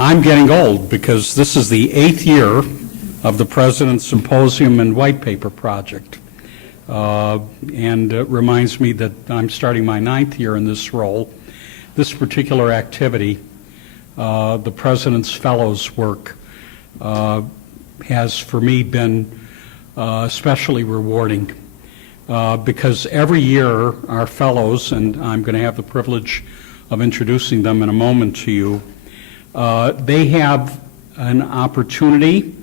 I'm getting old because this is the 8th year of the President's Symposium and White Paper Project. And it reminds me that I'm starting my 9th year in this role. This particular activity, the President's Fellows work, has for me been especially rewarding because every year our fellows, and I'm going to have the privilege of introducing them in a moment to you, they have an opportunity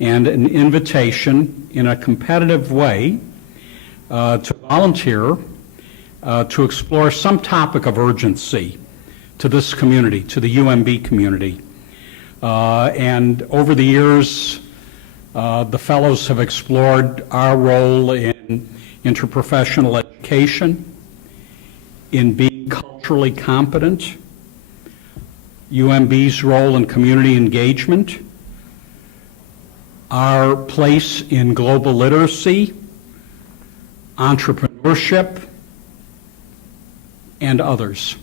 and an invitation in a competitive way to volunteer to explore some topic of urgency to this community, to the UMB community. And over the years, the fellows have explored our role in interprofessional education, in being culturally competent, UMB's role in community engagement, our place in global literacy, entrepreneurship, and others.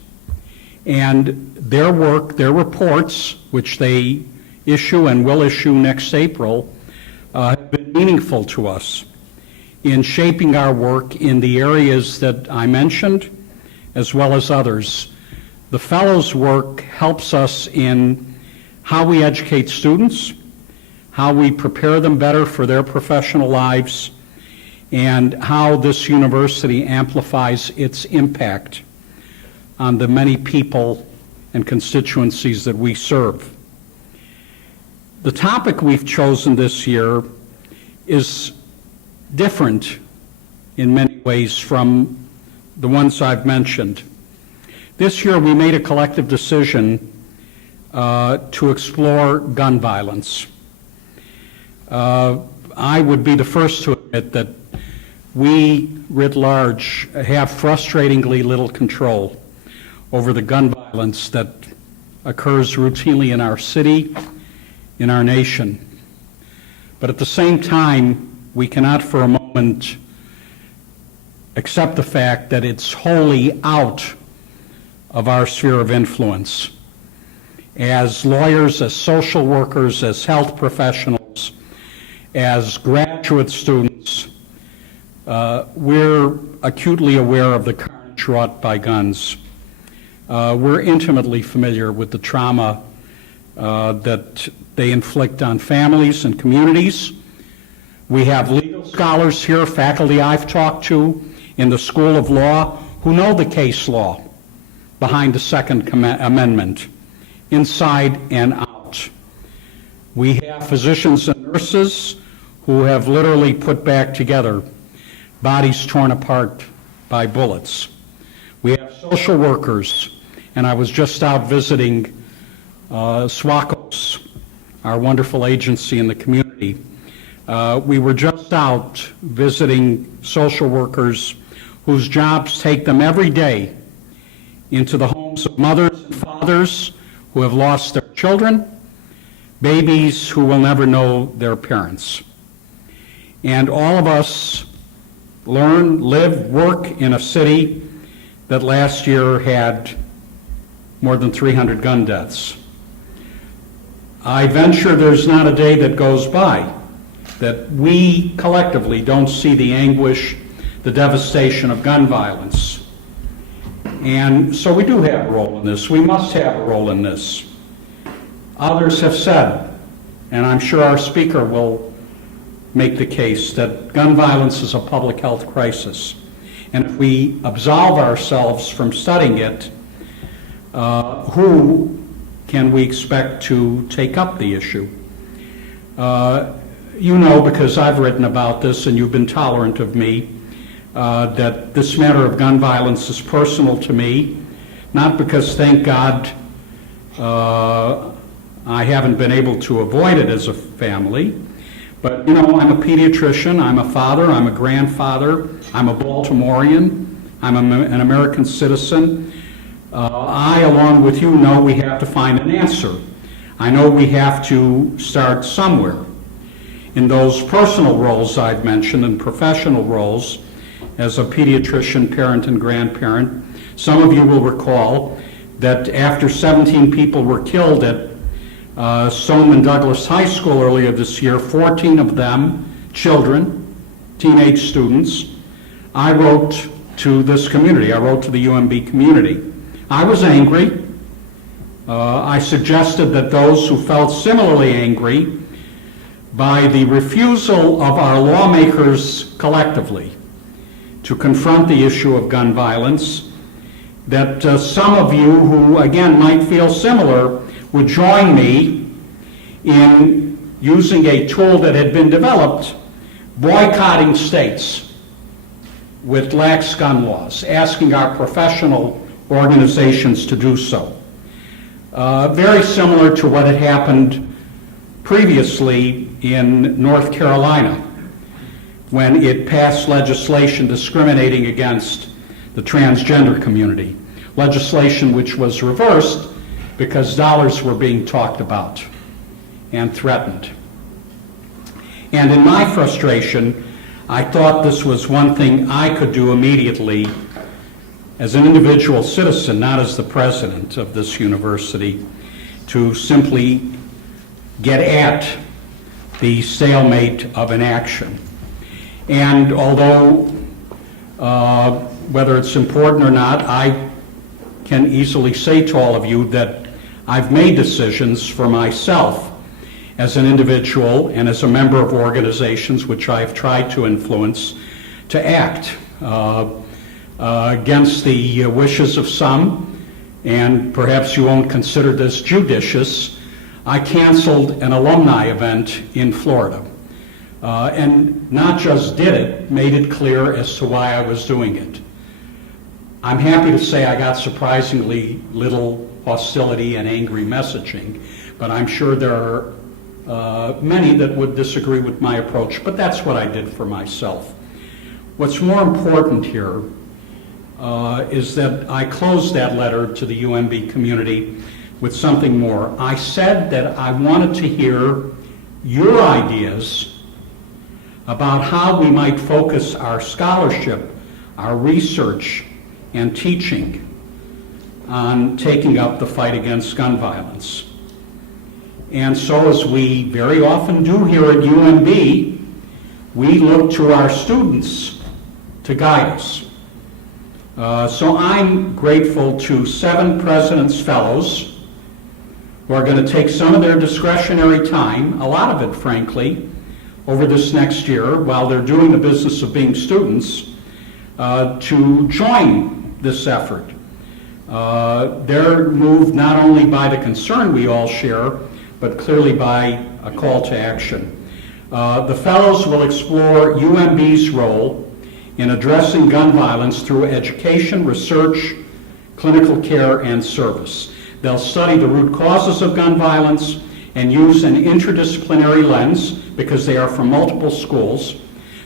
And their work, their reports, which they issue and will issue next April, have been meaningful to us in shaping our work in the areas that I mentioned, as well as others. The Fellows' work helps us in how we educate students, how we prepare them better for their professional lives, and how this university amplifies its impact on the many people and constituencies that we serve. The topic we've chosen this year is different in many ways from the ones I've mentioned. This year we made a collective decision to explore gun violence. I would be the first to admit that we, writ large, have frustratingly little control over the gun violence that occurs routinely in our city, in our nation. But at the same time, we cannot for a moment accept the fact that it's wholly out of our sphere of influence. As lawyers, as social workers, as health professionals, as graduate students, we're acutely aware of the carnage wrought by guns. We're intimately familiar with the trauma that they inflict on families and communities. We have legal scholars here, faculty I've talked to in the School of Law, who know the case law behind the Second Amendment, inside and out. We have physicians and nurses who have literally put back together bodies torn apart by bullets. We have social workers, and I was just out visiting SWACOS, our wonderful agency in the community. We were just out visiting social workers whose jobs take them every day into the homes of mothers and fathers who have lost their children, babies who will never know their parents. And all of us learn, live, work in a city that last year had more than 300 gun deaths. I venture there's not a day that goes by that we collectively don't see the anguish, the devastation of gun violence. And so we do have a role in this. We must have a role in this. Others have said, and I'm sure our speaker will make the case, that gun violence is a public health crisis. And if we absolve ourselves from studying it, who can we expect to take up the issue? You know, because I've written about this and you've been tolerant of me, that this matter of gun violence is personal to me, not because, thank God, I haven't been able to avoid it as a family, but, you know, I'm a pediatrician, I'm a father, I'm a grandfather, I'm a Baltimorean, I'm an American citizen. I, along with you, know we have to find an answer. I know we have to start somewhere. In those personal roles I've mentioned and professional roles, as a pediatrician, parent, and grandparent, some of you will recall that after 17 people were killed at Stoneman Douglas High School earlier this year, 14 of them, children, teenage students. I wrote to this community. I wrote to the UMB community. I was angry. I suggested that those who felt similarly angry by the refusal of our lawmakers collectively to confront the issue of gun violence, that some of you who, again, might feel similar would join me in using a tool that had been developed, boycotting states with lax gun laws, asking our professional organizations to do so. Very similar to what had happened previously in North Carolina when it passed legislation discriminating against the transgender community, legislation which was reversed because dollars were being talked about and threatened. And in my frustration, I thought this was one thing I could do immediately as an individual citizen, not as the president of this university, to simply get at the stalemate of inaction. And although, whether it's important or not, I can easily say to all of you that I've made decisions for myself as an individual and as a member of organizations which I've tried to influence to act against the wishes of some, and perhaps you won't consider this judicious. I canceled an alumni event in Florida, and not just did it, made it clear as to why I was doing it. I'm happy to say I got surprisingly little hostility and angry messaging, but I'm sure there are many that would disagree with my approach, but that's what I did for myself. What's more important here is that I closed that letter to the UMB community with something more. I said that I wanted to hear your ideas about how we might focus our scholarship, our research, and teaching on taking up the fight against gun violence. And so, as we very often do here at UMB, we look to our students to guide us. So I'm grateful to 7 President's Fellows who are going to take some of their discretionary time, a lot of it, frankly, over this next year while they're doing the business of being students, to join this effort. They're moved not only by the concern we all share, but clearly by a call to action. The Fellows will explore UMB's role in addressing gun violence through education, research, clinical care, and service. They'll study the root causes of gun violence and use an interdisciplinary lens, because they are from multiple schools,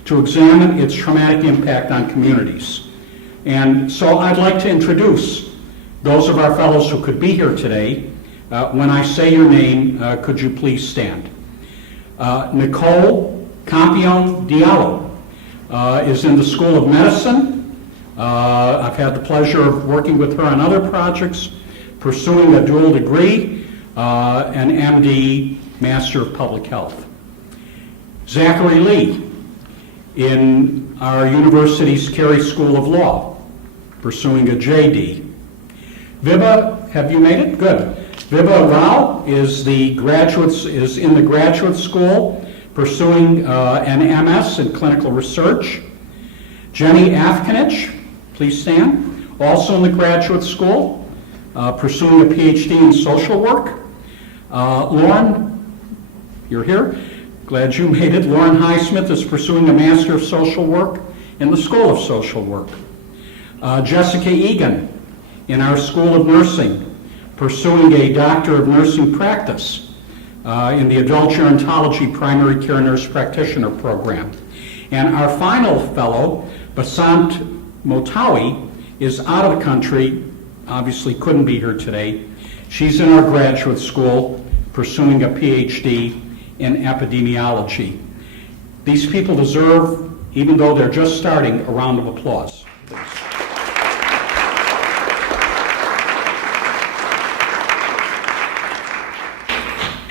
to examine its traumatic impact on communities. And so I'd like to introduce those of our fellows who could be here today. When I say your name, could you please stand? Nicole Campion Diallo is in the School of Medicine. I've had the pleasure of working with her on other projects, pursuing a dual degree, an MD, Master of Public Health. Zachary Lee in our university's Carey School of Law, pursuing a JD. Vibha, have you made it? Good. Vibha Rao is in the graduate school, pursuing an MS in clinical research. Jenny Afkinich, please stand, also in the graduate school, pursuing a PhD in social work. Lauren, you're here. Glad you made it. Lauren Highsmith is pursuing a Master of Social Work in the School of Social Work. Jessica Egan in our School of Nursing, pursuing a Doctor of Nursing Practice in the Adult Gerontology Primary Care Nurse Practitioner Program. And our final fellow, Basant Motawi, is out of the country, obviously couldn't be here today. She's in our graduate school, pursuing a PhD in epidemiology. These people deserve, even though they're just starting, a round of applause. Please.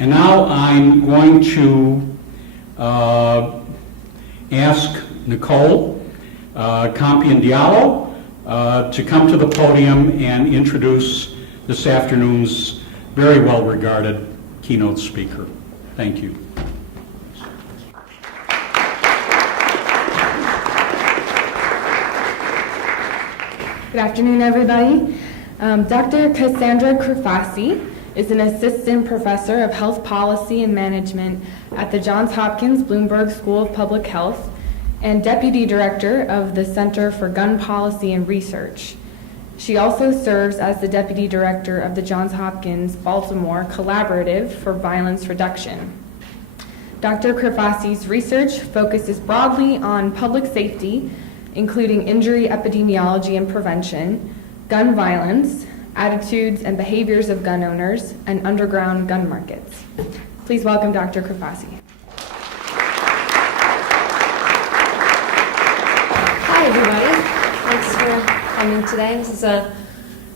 And now I'm going to ask Nicole Campion-Diallo to come to the podium and introduce this afternoon's very well-regarded keynote speaker. Thank you. Good afternoon, everybody. Dr. Cassandra Crifasi is an assistant professor of health policy and management at the Johns Hopkins Bloomberg School of Public Health and deputy director of the Center for Gun Policy and Research. She also serves as the deputy director of the Johns Hopkins Baltimore Collaborative for Violence Reduction. Dr. Crifasi's research focuses broadly on public safety, including injury epidemiology and prevention, gun violence, attitudes and behaviors of gun owners, and underground gun markets. Please welcome Dr. Crifasi. Hi, everybody. Thanks for coming today. This is a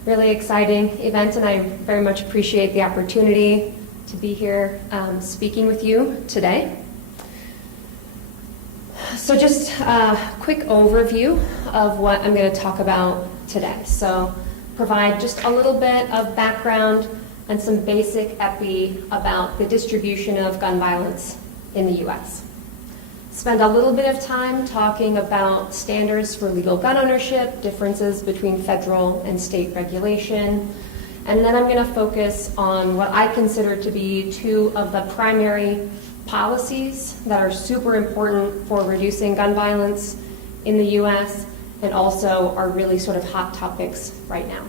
really exciting event, and I very much appreciate the opportunity to be here speaking with you today. So just a quick overview of what I'm going to talk about today. So provide just a little bit of background and some basic epi about the distribution of gun violence in the U.S. Spend a little bit of time talking about standards for legal gun ownership, differences between federal and state regulation, and then I'm going to focus on what I consider to be two of the primary policies that are super important for reducing gun violence in the U.S. and also are really sort of hot topics right now.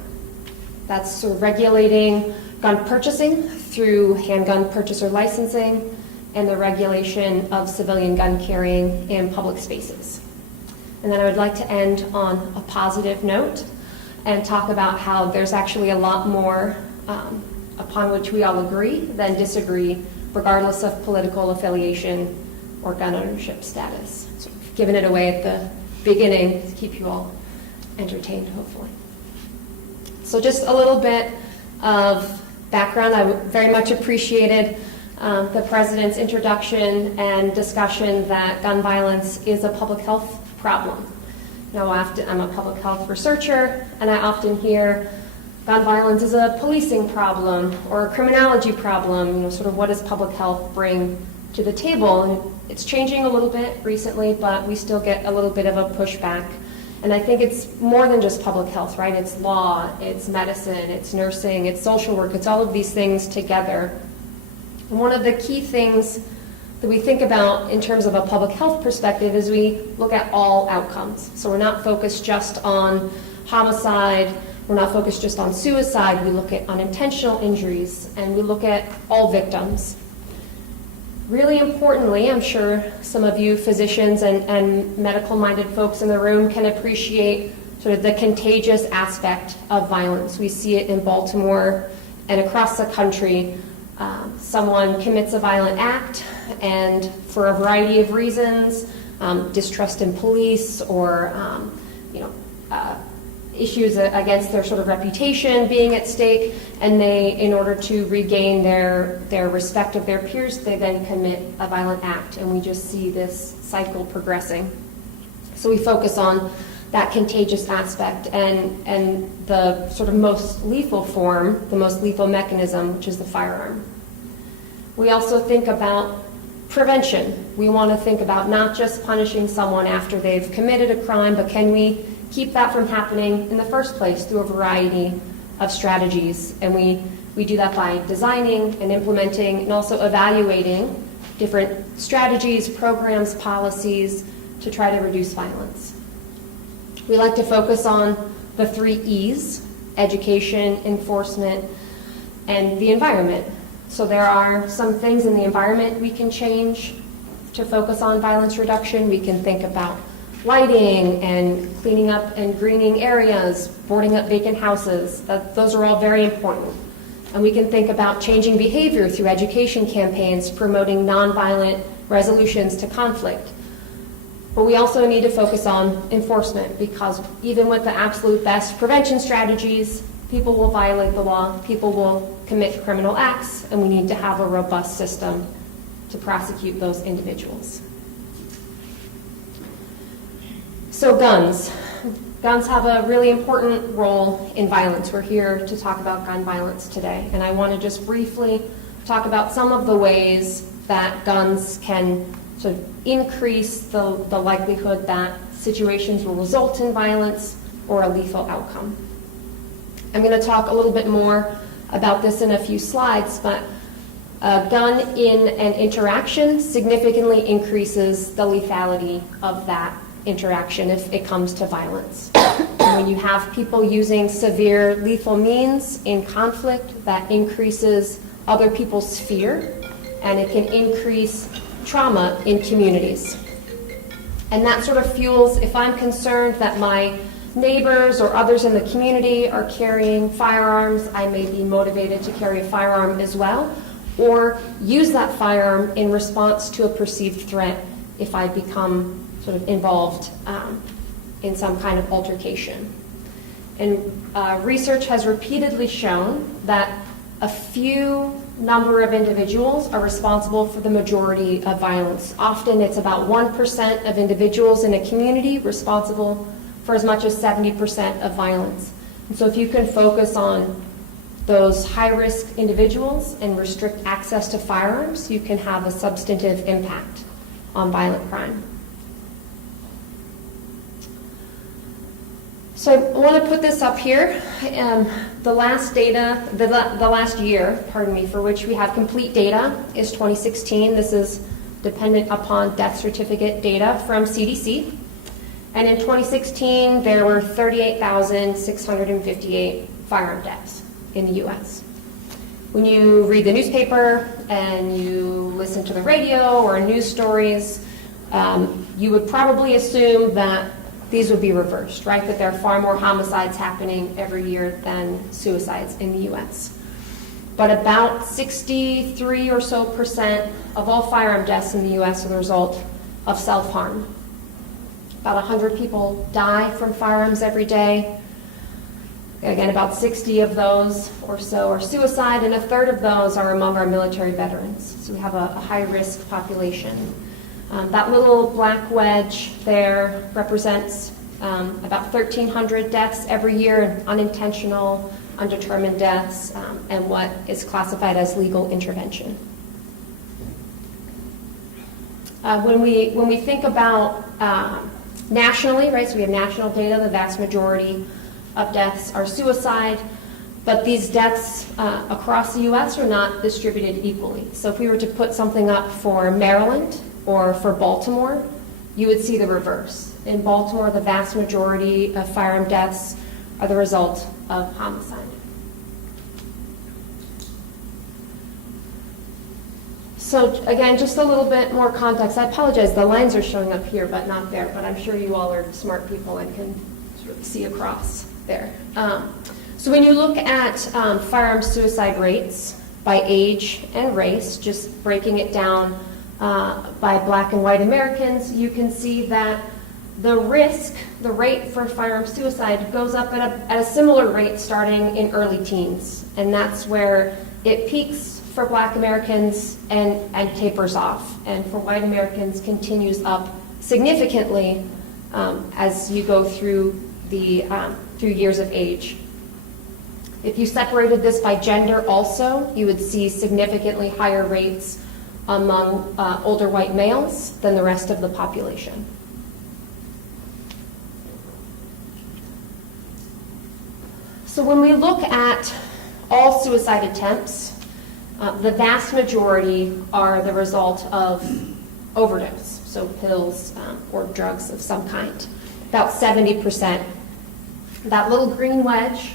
That's sort of regulating gun purchasing through handgun purchaser licensing and the regulation of civilian gun carrying in public spaces. And then I would like to end on a positive note and talk about how there's actually a lot more upon which we all agree than disagree, regardless of political affiliation or gun ownership status. So I've given it away at the beginning to keep you all entertained, hopefully. So just a little bit of background. I very much appreciated the President's introduction and discussion that gun violence is a public health problem. You know, I'm a public health researcher, and I often hear gun violence is a policing problem or a criminology problem. You know, sort of what does public health bring to the table? And it's changing a little bit recently, but we still get a little bit of a pushback. And I think it's more than just public health, right? It's law, it's medicine, it's nursing, it's social work, it's all of these things together. And one of the key things that we think about in terms of a public health perspective is we look at all outcomes. So we're not focused just on homicide, we're not focused just on suicide, we look at unintentional injuries, and we look at all victims. Really importantly, I'm sure some of you physicians and medical-minded folks in the room can appreciate sort of the contagious aspect of violence. We see it in Baltimore and across the country. Someone commits a violent act, and for a variety of reasons, distrust in police or issues against their sort of reputation being at stake, and they, in order to regain their respect of their peers, they then commit a violent act, and we just see this cycle progressing. So we focus on that contagious aspect and the sort of most lethal form, the most lethal mechanism, which is the firearm. We also think about prevention. We want to think about not just punishing someone after they've committed a crime, but can we keep that from happening in the first place through a variety of strategies. And we do that by designing and implementing and also evaluating different strategies, programs, policies to try to reduce violence. We like to focus on the 3 E's: education, enforcement, and the environment. So there are some things in the environment we can change to focus on violence reduction. We can think about lighting and cleaning up and greening areas, boarding up vacant houses. Those are all very important. And we can think about changing behavior through education campaigns, promoting nonviolent resolutions to conflict. But we also need to focus on enforcement, because even with the absolute best prevention strategies, People will violate the law, people will commit criminal acts, and we need to have a robust system to prosecute those individuals. So guns. Guns have a really important role in violence. We're here to talk about gun violence today, and I want to just briefly talk about some of the ways that guns can sort of increase the likelihood that situations will result in violence or a lethal outcome. I'm going to talk a little bit more about this in a few slides, but a gun in an interaction significantly increases the lethality of that interaction if it comes to violence. And when you have people using severe lethal means in conflict, that increases other people's fear, and it can increase trauma in communities. And that sort of fuels, if I'm concerned that my neighbors or others in the community are carrying firearms, I may be motivated to carry a firearm as well, or use that firearm in response to a perceived threat if I become sort of involved in some kind of altercation. And research has repeatedly shown that a few number of individuals are responsible for the majority of violence. Often it's about 1% of individuals in a community responsible for as much as 70% of violence. And so if you can focus on those high-risk individuals and restrict access to firearms, you can have a substantive impact on violent crime. So I want to put this up here. The last year, for which we have complete data is 2016. This is dependent upon death certificate data from CDC. And in 2016, there were 38,658 firearm deaths in the U.S. When you read the newspaper and you listen to the radio or news stories, you would probably assume that these would be reversed, right? That there are far more homicides happening every year than suicides in the U.S. But about 63% or so of all firearm deaths in the U.S. are the result of self-harm. About 100 people die from firearms every day. Again, about 60 of those or so are suicide, and a third of those are among our military veterans. So we have a high-risk population. That little black wedge there represents about 1,300 deaths every year in unintentional, undetermined deaths, and what is classified as legal intervention. When we think about nationally, right, so we have national data, the vast majority of deaths are suicide, but these deaths across the U.S. are not distributed equally. So if we were to put something up for Maryland or for Baltimore, you would see the reverse. In Baltimore, the vast majority of firearm deaths are the result of homicide. So again, just a little bit more context. I apologize, the lines are showing up here, but not there, but I'm sure you all are smart people and can sort of see across there. So when you look at firearm suicide rates by age and race, just breaking it down by Black and white Americans, you can see that the rate for firearm suicide goes up at a similar rate starting in early teens. And that's where it peaks for Black Americans and tapers off. And for white Americans continues up significantly as you go through through years of age. If you separated this by gender also, you would see significantly higher rates among older white males than the rest of the population. So when we look at all suicide attempts, the vast majority are the result of overdose, so pills or drugs of some kind, about 70%. That little green wedge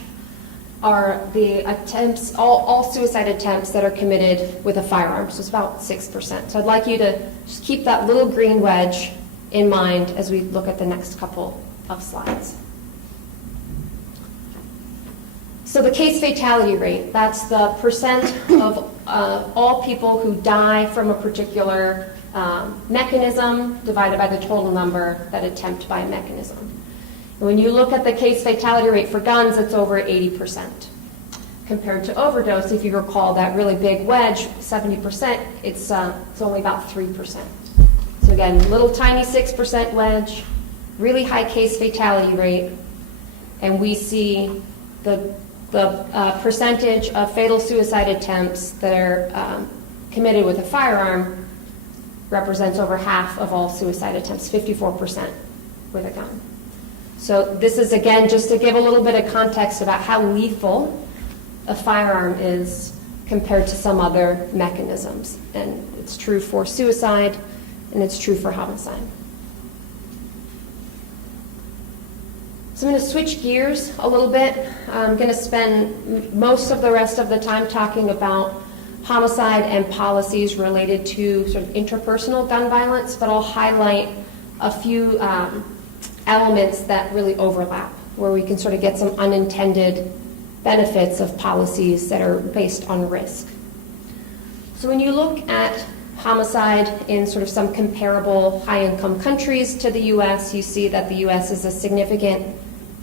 are the attempts, all suicide attempts that are committed with a firearm, so it's about 6%. So I'd like you to just keep that little green wedge in mind as we look at the next couple of slides. So the case fatality rate, that's the percent of all people who die from a particular mechanism divided by the total number that attempt by mechanism. When you look at the case fatality rate for guns, it's over 80%. Compared to overdose, if you recall that really big wedge, 70%, it's only about 3%. So again, little tiny 6% wedge, really high case fatality rate, and we see the percentage of fatal suicide attempts that are committed with a firearm represents over half of all suicide attempts, 54% with a gun. So this is, again, just to give a little bit of context about how lethal a firearm is compared to some other mechanisms. And it's true for suicide, and it's true for homicide. So I'm going to switch gears a little bit. I'm going to spend most of the rest of the time talking about homicide and policies related to sort of interpersonal gun violence, but I'll highlight a few elements that really overlap, where we can sort of get some unintended benefits of policies that are based on risk. So when you look at homicide in sort of some comparable high-income countries to the U.S., you see that the U.S. is a significant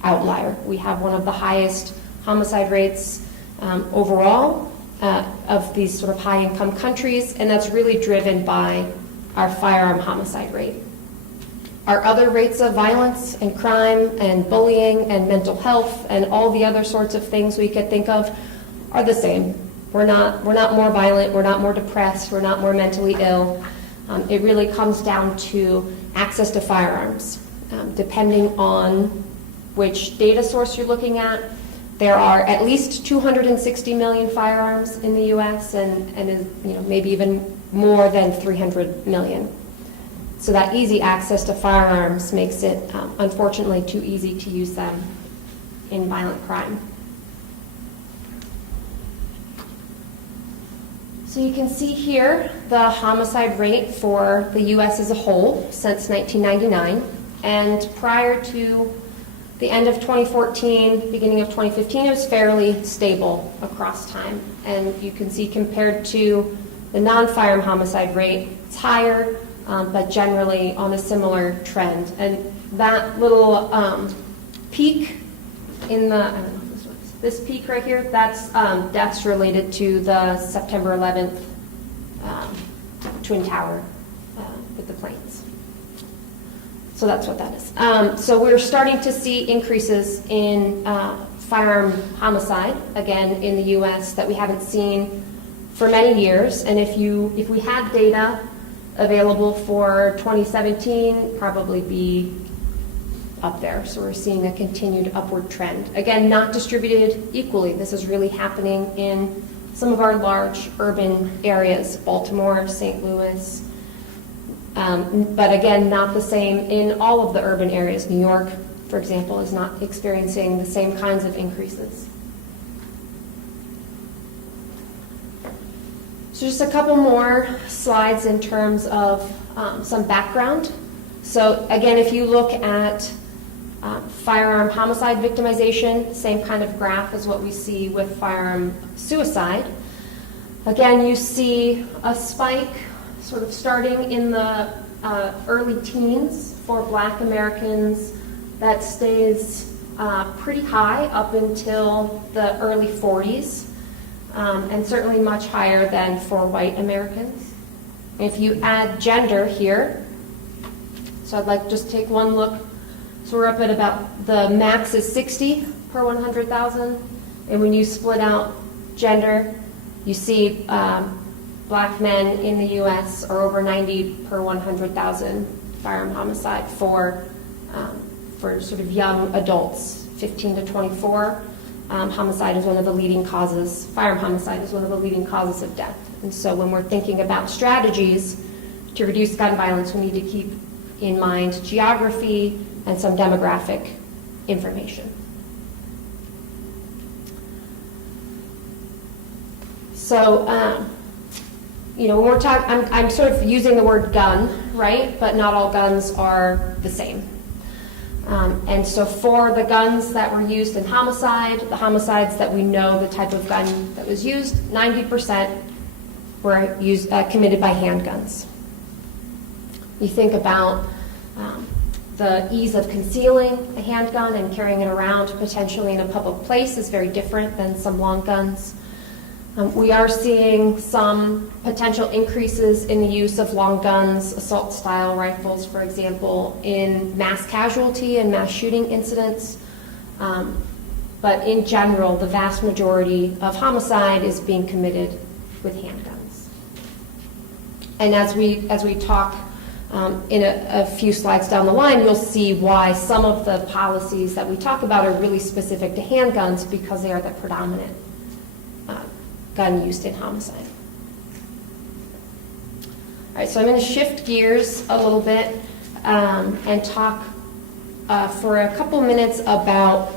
outlier. We have one of the highest homicide rates overall of these sort of high-income countries, and that's really driven by our firearm homicide rate. Our other rates of violence and crime and bullying and mental health and all the other sorts of things we could think of are the same. We're not more violent, we're not more depressed, we're not more mentally ill. It really comes down to access to firearms. Depending on which data source you're looking at, there are at least 260 million firearms in the U.S. and maybe even more than 300 million. So that easy access to firearms makes it, unfortunately, too easy to use them in violent crime. So you can see here the homicide rate for the U.S. as a whole since 1999. And prior to the end of 2014, beginning of 2015, it was fairly stable across time. And you can see compared to the non-firearm homicide rate, it's higher, but generally on a similar trend. And that little peak in the, I don't know if this works, this peak right here, that's deaths related to the September 11th Twin Tower with the planes. So that's what that is. So we're starting to see increases in firearm homicide, again, in the U.S. that we haven't seen for many years. And if we had data available for 2017, probably be up there. So we're seeing a continued upward trend. Again, not distributed equally. This is really happening in some of our large urban areas, Baltimore, St. Louis, but again, not the same in all of the urban areas. New York, for example, is not experiencing the same kinds of increases. So just a couple more slides in terms of some background. So again, if you look at firearm homicide victimization, same kind of graph as what we see with firearm suicide. Again, you see a spike sort of starting in the early teens for Black Americans that stays pretty high up until the early 40s. And certainly much higher than for white Americans. If you add gender here, so I'd like to just take one look. So we're up at about, the max is 60 per 100,000. And when you split out gender, you see Black men in the U.S. are over 90 per 100,000 firearm homicide for sort of young adults, 15 to 24. Homicide is one of the leading causes, firearm homicide is one of the leading causes of death. And so when we're thinking about strategies to reduce gun violence, we need to keep in mind geography and some demographic information. So, when we're talking, I'm sort of using the word gun, right? But not all guns are the same. And so for the guns that were used in homicide, the homicides that we know the type of gun that was used, 90% were committed by handguns. You think about The ease of concealing a handgun and carrying it around potentially in a public place is very different than some long guns. We are seeing some potential increases in the use of long guns, assault-style rifles, for example, in mass casualty and mass shooting incidents. But in general, the vast majority of homicide is being committed with handguns. And as we talk in a few slides down the line, you'll see why some of the policies that we talk about are really specific to handguns because they are the predominant gun used in homicide. All right, so I'm going to shift gears a little bit and talk for a couple minutes about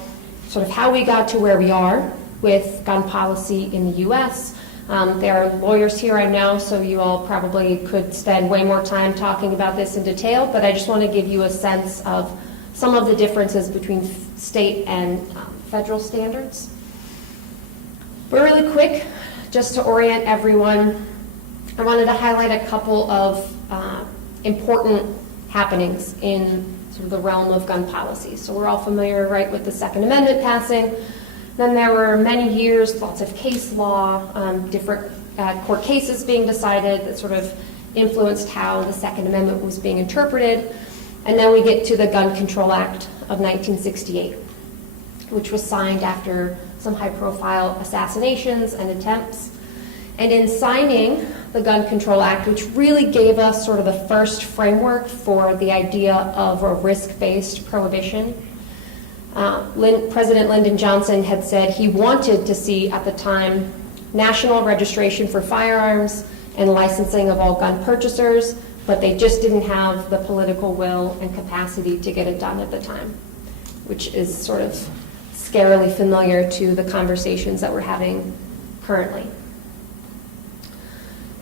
sort of how we got to where we are with gun policy in the U.S. There are lawyers here, I know, so you all probably could spend way more time talking about this in detail, but I just want to give you a sense of some of the differences between state and federal standards. But really quick, just to orient everyone, I wanted to highlight a couple of important happenings in sort of the realm of gun policy. So we're all familiar, right, with the Second Amendment passing. Then there were many years, lots of case law, different court cases being decided that sort of influenced how the Second Amendment was being interpreted. And then we get to the Gun Control Act of 1968, which was signed after some high-profile assassinations and attempts. And in signing the Gun Control Act, which really gave us sort of the first framework for the idea of a risk-based prohibition, President Lyndon Johnson had said he wanted to see at the time national registration for firearms and licensing of all gun purchasers, but they just didn't have the political will and capacity to get it done at the time, which is sort of scarily familiar to the conversations that we're having currently.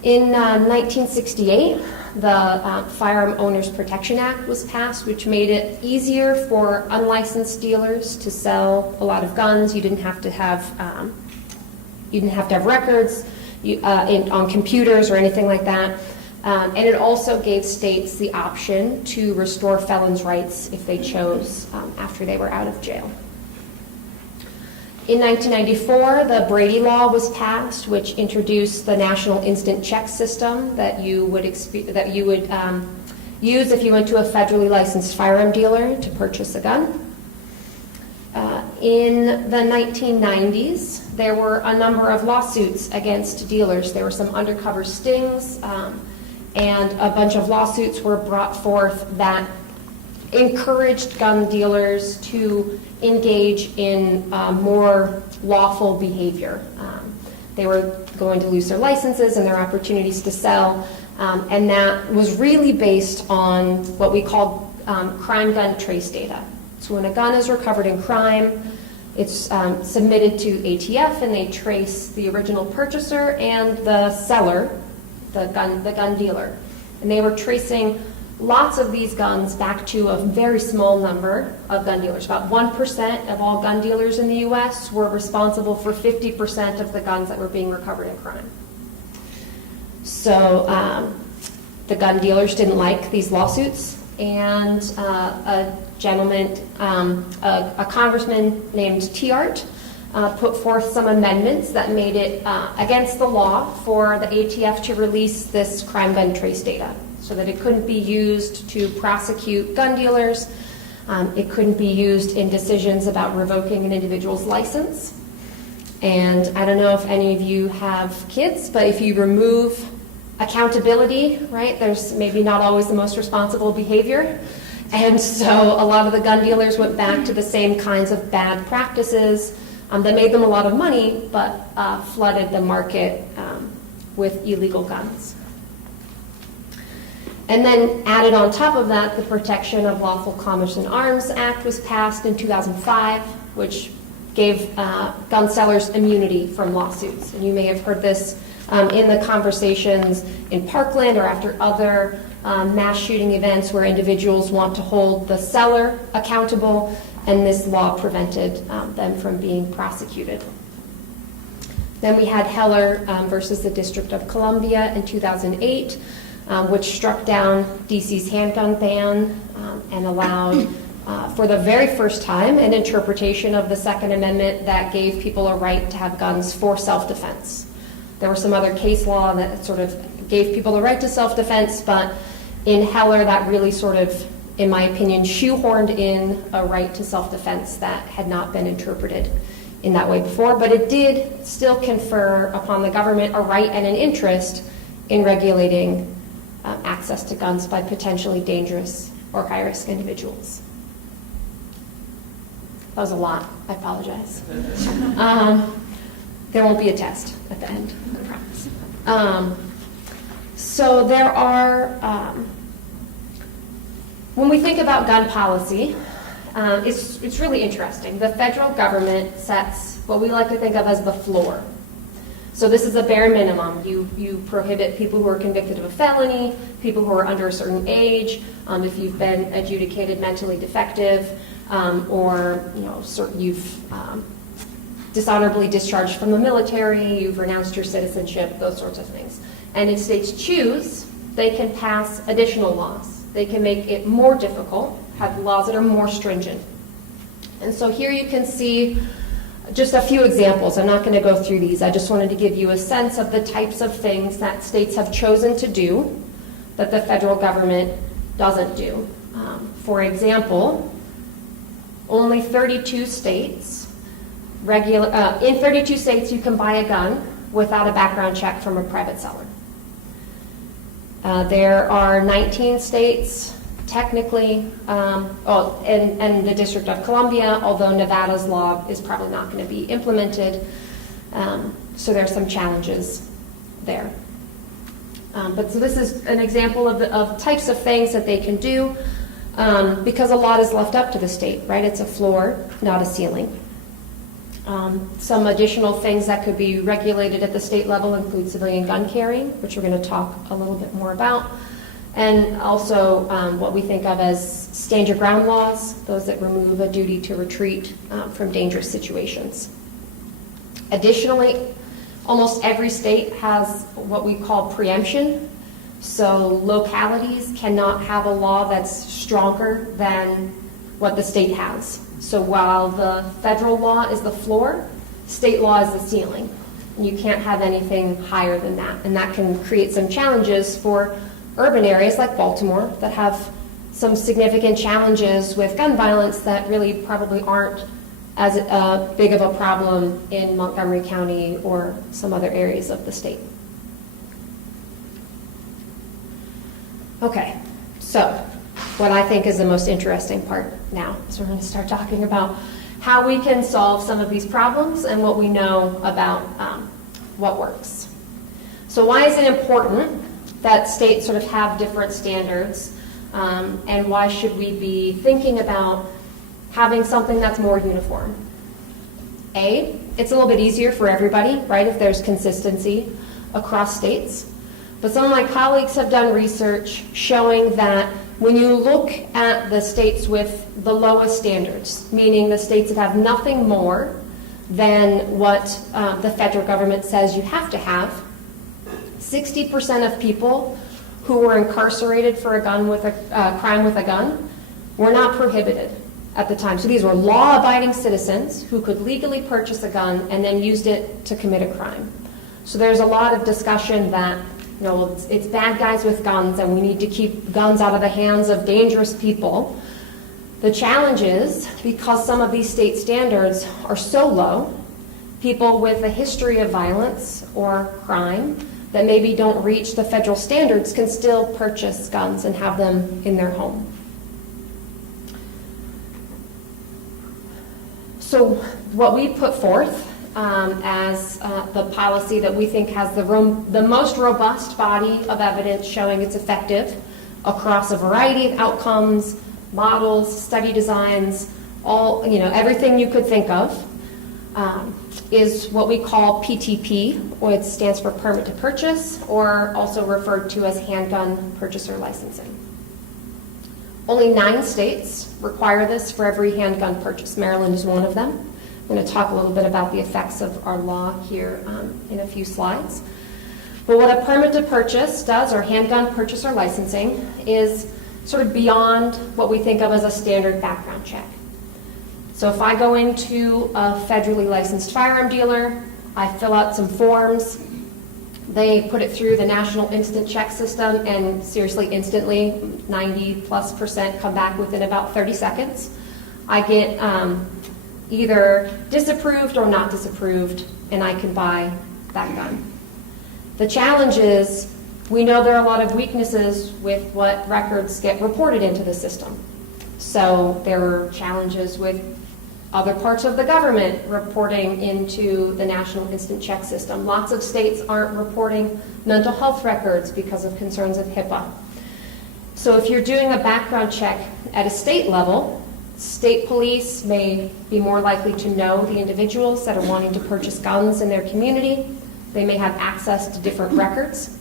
In 1968, the Firearm Owners Protection Act was passed, which made it easier for unlicensed dealers to sell a lot of guns. You didn't have to have records on computers or anything like that. And it also gave states the option to restore felons' rights if they chose after they were out of jail. In 1994, the Brady Law was passed, which introduced the National Instant Check System that you would use if you went to a federally licensed firearm dealer to purchase a gun. In the 1990s, there were a number of lawsuits against dealers. There were some undercover stings, and a bunch of lawsuits were brought forth that encouraged gun dealers to engage in more lawful behavior. They were going to lose their licenses and their opportunities to sell, and that was really based on what we called crime gun trace data. So when a gun is recovered in crime, it's submitted to ATF, and they trace the original purchaser and the seller, the gun dealer. And they were tracing lots of these guns back to a very small number of gun dealers. About 1% of all gun dealers in the U.S. were responsible for 50% of the guns that were being recovered in crime. So the gun dealers didn't like these lawsuits, and a gentleman, a congressman named Tiart, put forth some amendments that made it against the law for the ATF to release this crime gun trace data, so that it couldn't be used to prosecute gun dealers. It couldn't be used in decisions about revoking an individual's license. And I don't know if any of you have kids, but if you remove accountability, right, there's maybe not always the most responsible behavior. And so a lot of the gun dealers went back to the same kinds of bad practices that made them a lot of money, but flooded the market with illegal guns. And then added on top of that, the Protection of Lawful Commerce in Arms Act was passed in 2005, which gave gun sellers immunity from lawsuits. And you may have heard this in the conversations in Parkland or after other mass shooting events where individuals want to hold the seller accountable, and this law prevented them from being prosecuted. Then we had Heller versus the District of Columbia in 2008. which struck down DC's handgun ban and allowed, for the very first time, an interpretation of the Second Amendment that gave people a right to have guns for self-defense. There was some other case law that sort of gave people the right to self-defense, but in Heller that really sort of, in my opinion, shoehorned in a right to self-defense that had not been interpreted in that way before, but it did still confer upon the government a right and an interest in regulating access to guns by potentially dangerous or high-risk individuals. That was a lot. I apologize. There won't be a test at the end, I promise. So there are, when we think about gun policy, it's really interesting. The federal government sets what we like to think of as the floor. So this is a bare minimum. You prohibit people who are convicted of a felony, people who are under a certain age, if you've been adjudicated mentally defective, or you've dishonorably discharged from the military, you've renounced your citizenship, those sorts of things. And if states choose, they can pass additional laws. They can make it more difficult, have laws that are more stringent. And so here you can see just a few examples. I'm not going to go through these. I just wanted to give you a sense of the types of things that states have chosen to do that the federal government doesn't do. For example, only 32 states, in 32 states you can buy a gun without a background check from a private seller. There are 19 states, technically, and the District of Columbia, although Nevada's law is probably not going to be implemented, so there are some challenges there. But so this is an example of types of things that they can do, because a lot is left up to the state, right? It's a floor, not a ceiling. Some additional things that could be regulated at the state level include civilian gun carrying, which we're going to talk a little bit more about, and also what we think of as stand your ground laws, those that remove a duty to retreat from dangerous situations. Additionally, almost every state has what we call preemption. So localities cannot have a law that's stronger than what the state has. So while the federal law is the floor, state law is the ceiling. And you can't have anything higher than that. And that can create some challenges for urban areas like Baltimore that have some significant challenges with gun violence that really probably aren't as big of a problem in Montgomery County or some other areas of the state. Okay, so what I think is the most interesting part now. So we're going to start talking about how we can solve some of these problems and what we know about what works. So why is it important that states sort of have different standards, and why should we be thinking about having something that's more uniform? It's a little bit easier for everybody, right, if there's consistency across states. But some of my colleagues have done research showing that when you look at the states with the lowest standards, meaning the states that have nothing more than what the federal government says you have to have, 60% of people who were incarcerated for a crime with a gun were not prohibited at the time. So these were law-abiding citizens who could legally purchase a gun and then used it to commit a crime. So there's a lot of discussion that it's bad guys with guns and we need to keep guns out of the hands of dangerous people. The challenge is, because some of these state standards are so low, people with a history of violence or crime that maybe don't reach the federal standards can still purchase guns and have them in their home. So what we put forth as the policy that we think has the most robust body of evidence showing it's effective across a variety of outcomes, models, study designs, everything you could think of, is what we call PTP, which stands for Permit to Purchase, or also referred to as Handgun Purchaser Licensing. Only 9 states require this for every handgun purchase. Maryland is one of them. I'm going to talk a little bit about the effects of our law here in a few slides. But what a permit to purchase does, or handgun purchase or licensing, is sort of beyond what we think of as a standard background check. So if I go into a federally licensed firearm dealer, I fill out some forms, they put it through the National Instant Check System, and seriously, instantly, 90+% come back within about 30 seconds. I get either disapproved or not disapproved, and I can buy that gun. The challenge is, we know there are a lot of weaknesses with what records get reported into the system. So there are challenges with other parts of the government reporting into the National Instant Check System. Lots of states aren't reporting mental health records because of concerns of HIPAA. So if you're doing a background check at a state level, state police may be more likely to know the individuals that are wanting to purchase guns in their community. They may have access to different records,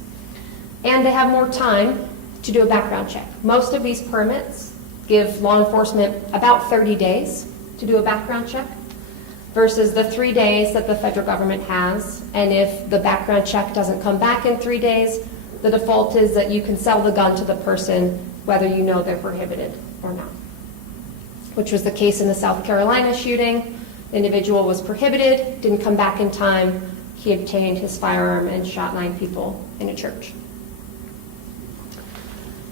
and they have more time to do a background check. Most of these permits give law enforcement about 30 days to do a background check versus the 3 days that the federal government has. And if the background check doesn't come back in 3 days, the default is that you can sell the gun to the person whether you know they're prohibited or not, which was the case in the South Carolina shooting. The individual was prohibited, didn't come back in time. He obtained his firearm and shot 9 people in a church.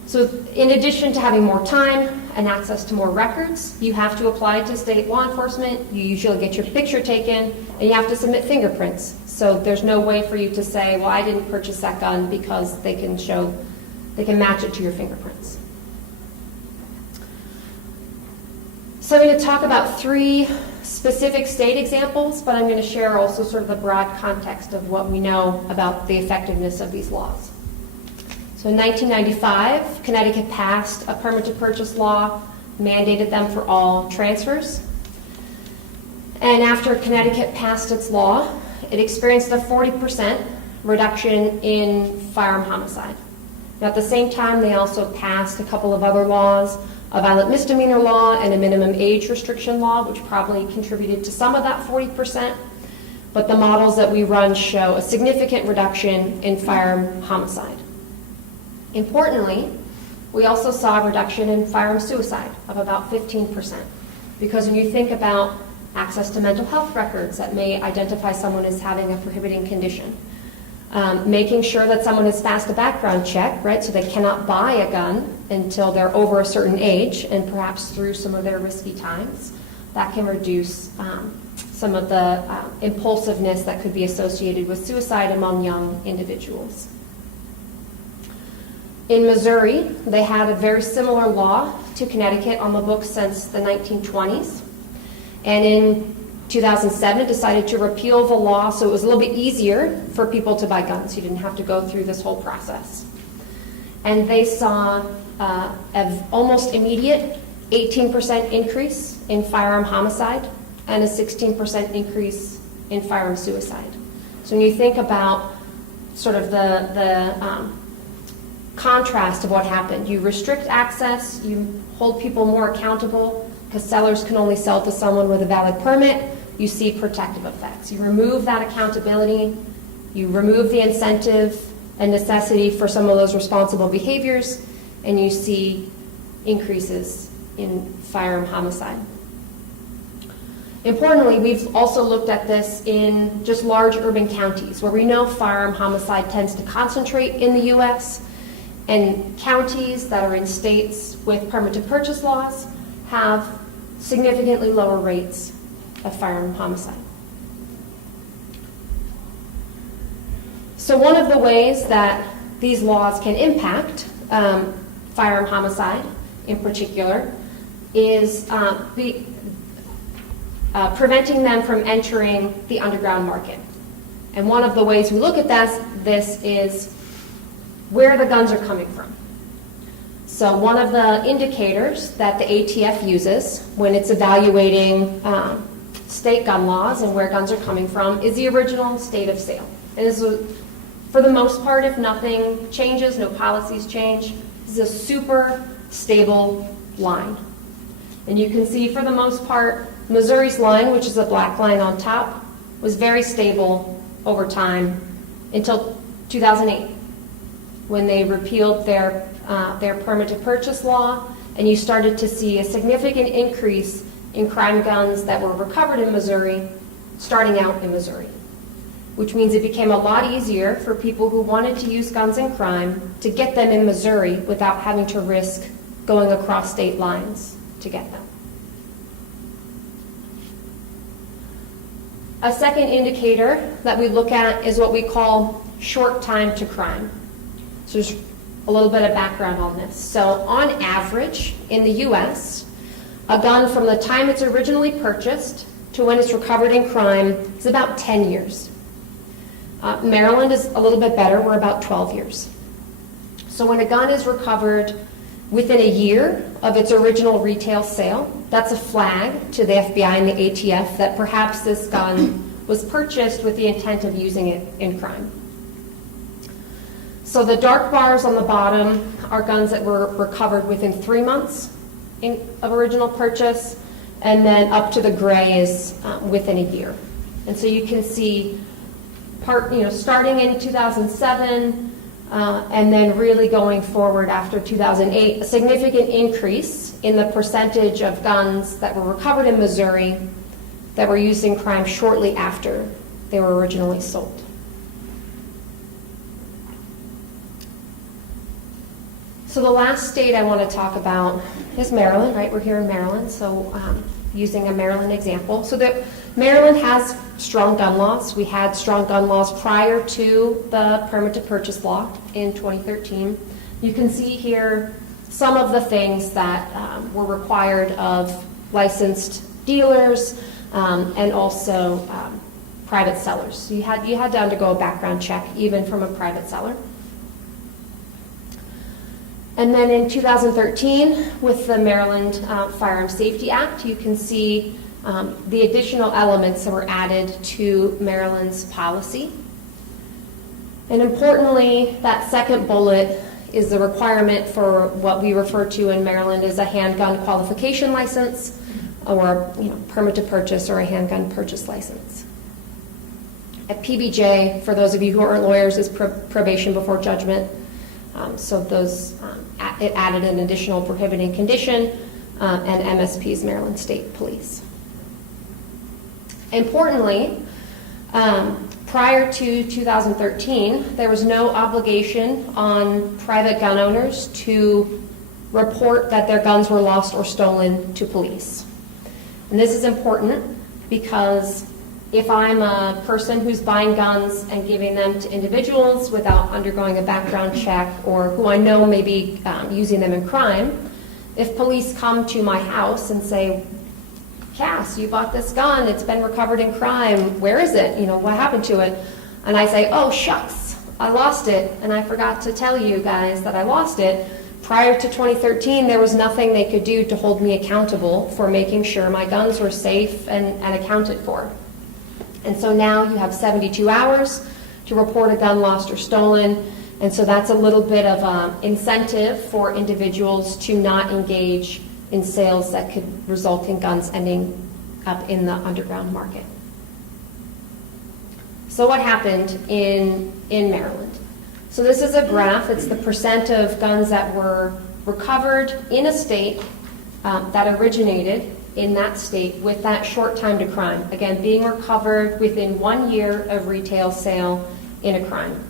So in addition to having more time and access to more records, you have to apply to state law enforcement. You usually get your picture taken, and you have to submit fingerprints. So there's no way for you to say, well, I didn't purchase that gun, because they can match it to your fingerprints. So I'm going to talk about 3 specific state examples, but I'm going to share also sort of the broad context of what we know about the effectiveness of these laws. So in 1995, Connecticut passed a permit to purchase law, mandated them for all transfers. And after Connecticut passed its law, it experienced a 40% reduction in firearm homicide. Now, at the same time, they also passed a couple of other laws, a violent misdemeanor law and a minimum age restriction law, which probably contributed to some of that 40%. But the models that we run show a significant reduction in firearm homicide. Importantly, we also saw a reduction in firearm suicide of about 15%. Because when you think about access to mental health records that may identify someone as having a prohibiting condition, making sure that someone has passed a background check, right, so they cannot buy a gun until they're over a certain age and perhaps through some of their risky times, that can reduce some of the impulsiveness that could be associated with suicide among young individuals. In Missouri, they had a very similar law to Connecticut on the books since the 1920s. And in 2007, decided to repeal the law so it was a little bit easier for people to buy guns. You didn't have to go through this whole process. And they saw an almost immediate 18% increase in firearm homicide and a 16% increase in firearm suicide. So when you think about sort of the contrast of what happened, you restrict access, you hold people more accountable because sellers can only sell to someone with a valid permit. You see protective effects. You remove that accountability, you remove the incentive and necessity for some of those responsible behaviors, and you see increases in firearm homicide. Importantly, we've also looked at this in just large urban counties where we know firearm homicide tends to concentrate in the U.S., and counties that are in states with permit to purchase laws have significantly lower rates of firearm homicide. So one of the ways that these laws can impact firearm homicide in particular is preventing them from entering the underground market. And one of the ways we look at this is where the guns are coming from. So one of the indicators that the ATF uses when it's evaluating state gun laws and where guns are coming from is the original state of sale. And this is, for the most part, if nothing changes, no policies change, this is a super stable line. And you can see for the most part, Missouri's line, which is a black line on top, was very stable over time until 2008, when they repealed their permit to purchase law, and you started to see a significant increase in crime guns that were recovered in Missouri, starting out in Missouri, which means it became a lot easier for people who wanted to use guns in crime to get them in Missouri without having to risk going across state lines to get them. A second indicator that we look at is what we call short time to crime. So there's a little bit of background on this. So on average, in the US, a gun from the time it's originally purchased to when it's recovered in crime is about 10 years. Maryland is a little bit better, we're about 12 years. So when a gun is recovered within a year of its original retail sale, that's a flag to the FBI and the ATF that perhaps this gun was purchased with the intent of using it in crime. So the dark bars on the bottom are guns that were recovered within 3 months of original purchase, and then up to the gray is within a year. And so you can see starting in 2007 and then really going forward after 2008, a significant increase in the percentage of guns that were recovered in Missouri that were used in crime shortly after they were originally sold. So the last state I want to talk about is Maryland, right? We're here in Maryland, so using a Maryland example. So Maryland has strong gun laws. We had strong gun laws prior to the permit to purchase law in 2013. You can see here some of the things that were required of licensed dealers and also private sellers. So you had to undergo a background check even from a private seller. And then in 2013, with the Maryland Firearm Safety Act, you can see the additional elements that were added to Maryland's policy. And importantly, that second bullet is the requirement for what we refer to in Maryland as a handgun qualification license, or permit to purchase, or a handgun purchase license. At PBJ, for those of you who aren't lawyers, is probation before judgment. So it added an additional prohibiting condition, and MSP is Maryland State Police. Importantly, prior to 2013, there was no obligation on private gun owners to report that their guns were lost or stolen to police. And this is important because if I'm a person who's buying guns and giving them to individuals without undergoing a background check, or who I know may be using them in crime, if police come to my house and say, Cass, you bought this gun, it's been recovered in crime, where is it? What happened to it? And I say, oh shucks, I lost it, and I forgot to tell you guys that I lost it. Prior to 2013, there was nothing they could do to hold me accountable for making sure my guns were safe and accounted for. And so now you have 72 hours to report a gun lost or stolen, and so that's a little bit of incentive for individuals to not engage in sales that could result in guns ending up in the underground market. So what happened in Maryland? So this is a graph. It's the percent of guns that were recovered in a state that originated in that state with that short time to crime. Again, being recovered within 1 year of retail sale in a crime.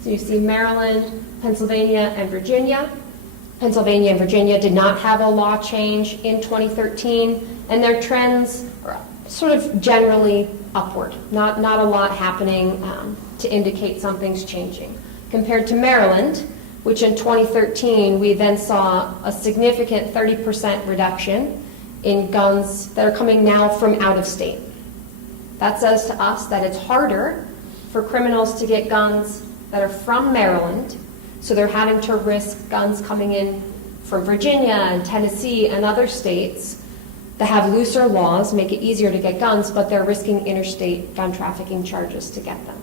So you see Maryland, Pennsylvania, and Virginia. Pennsylvania and Virginia did not have a law change in 2013, and their trends are sort of generally upward. Not a lot happening to indicate something's changing. Compared to Maryland, which in 2013 we then saw a significant 30% reduction in guns that are coming now from out of state. That says to us that it's harder for criminals to get guns that are from Maryland, so they're having to risk guns coming in from Virginia and Tennessee and other states that have looser laws, make it easier to get guns, but they're risking interstate gun trafficking charges to get them.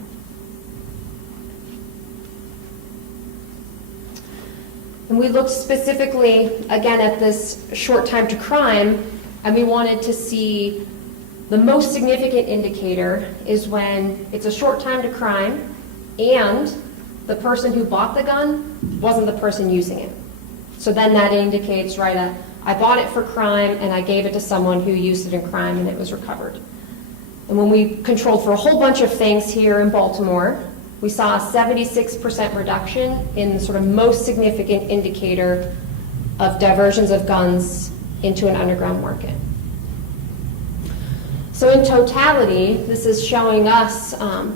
And we looked specifically, again, at this short time to crime, and we wanted to see the most significant indicator is when it's a short time to crime and the person who bought the gun wasn't the person using it. So then that indicates, right, I bought it for crime and I gave it to someone who used it in crime and it was recovered. And when we controlled for a whole bunch of things here in Baltimore, we saw a 76% reduction in the sort of most significant indicator of diversions of guns into an underground market. So in totality, this is showing us,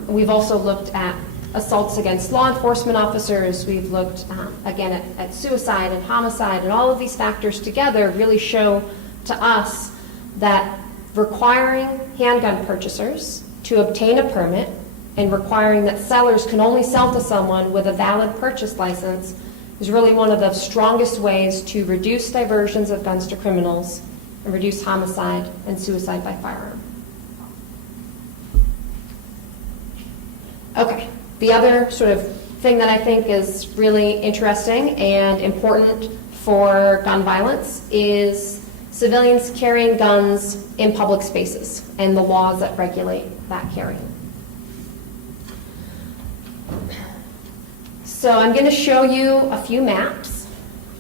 we've also looked at assaults against law enforcement officers, we've looked again at suicide and homicide, and all of these factors together really show to us that requiring handgun purchasers to obtain a permit and requiring that sellers can only sell to someone with a valid purchase license is really one of the strongest ways to reduce diversions of guns to criminals and reduce homicide and suicide by firearm. Okay, the other sort of thing that I think is really interesting and important for gun violence is civilians carrying guns in public spaces and the laws that regulate that carrying. So I'm going to show you a few maps.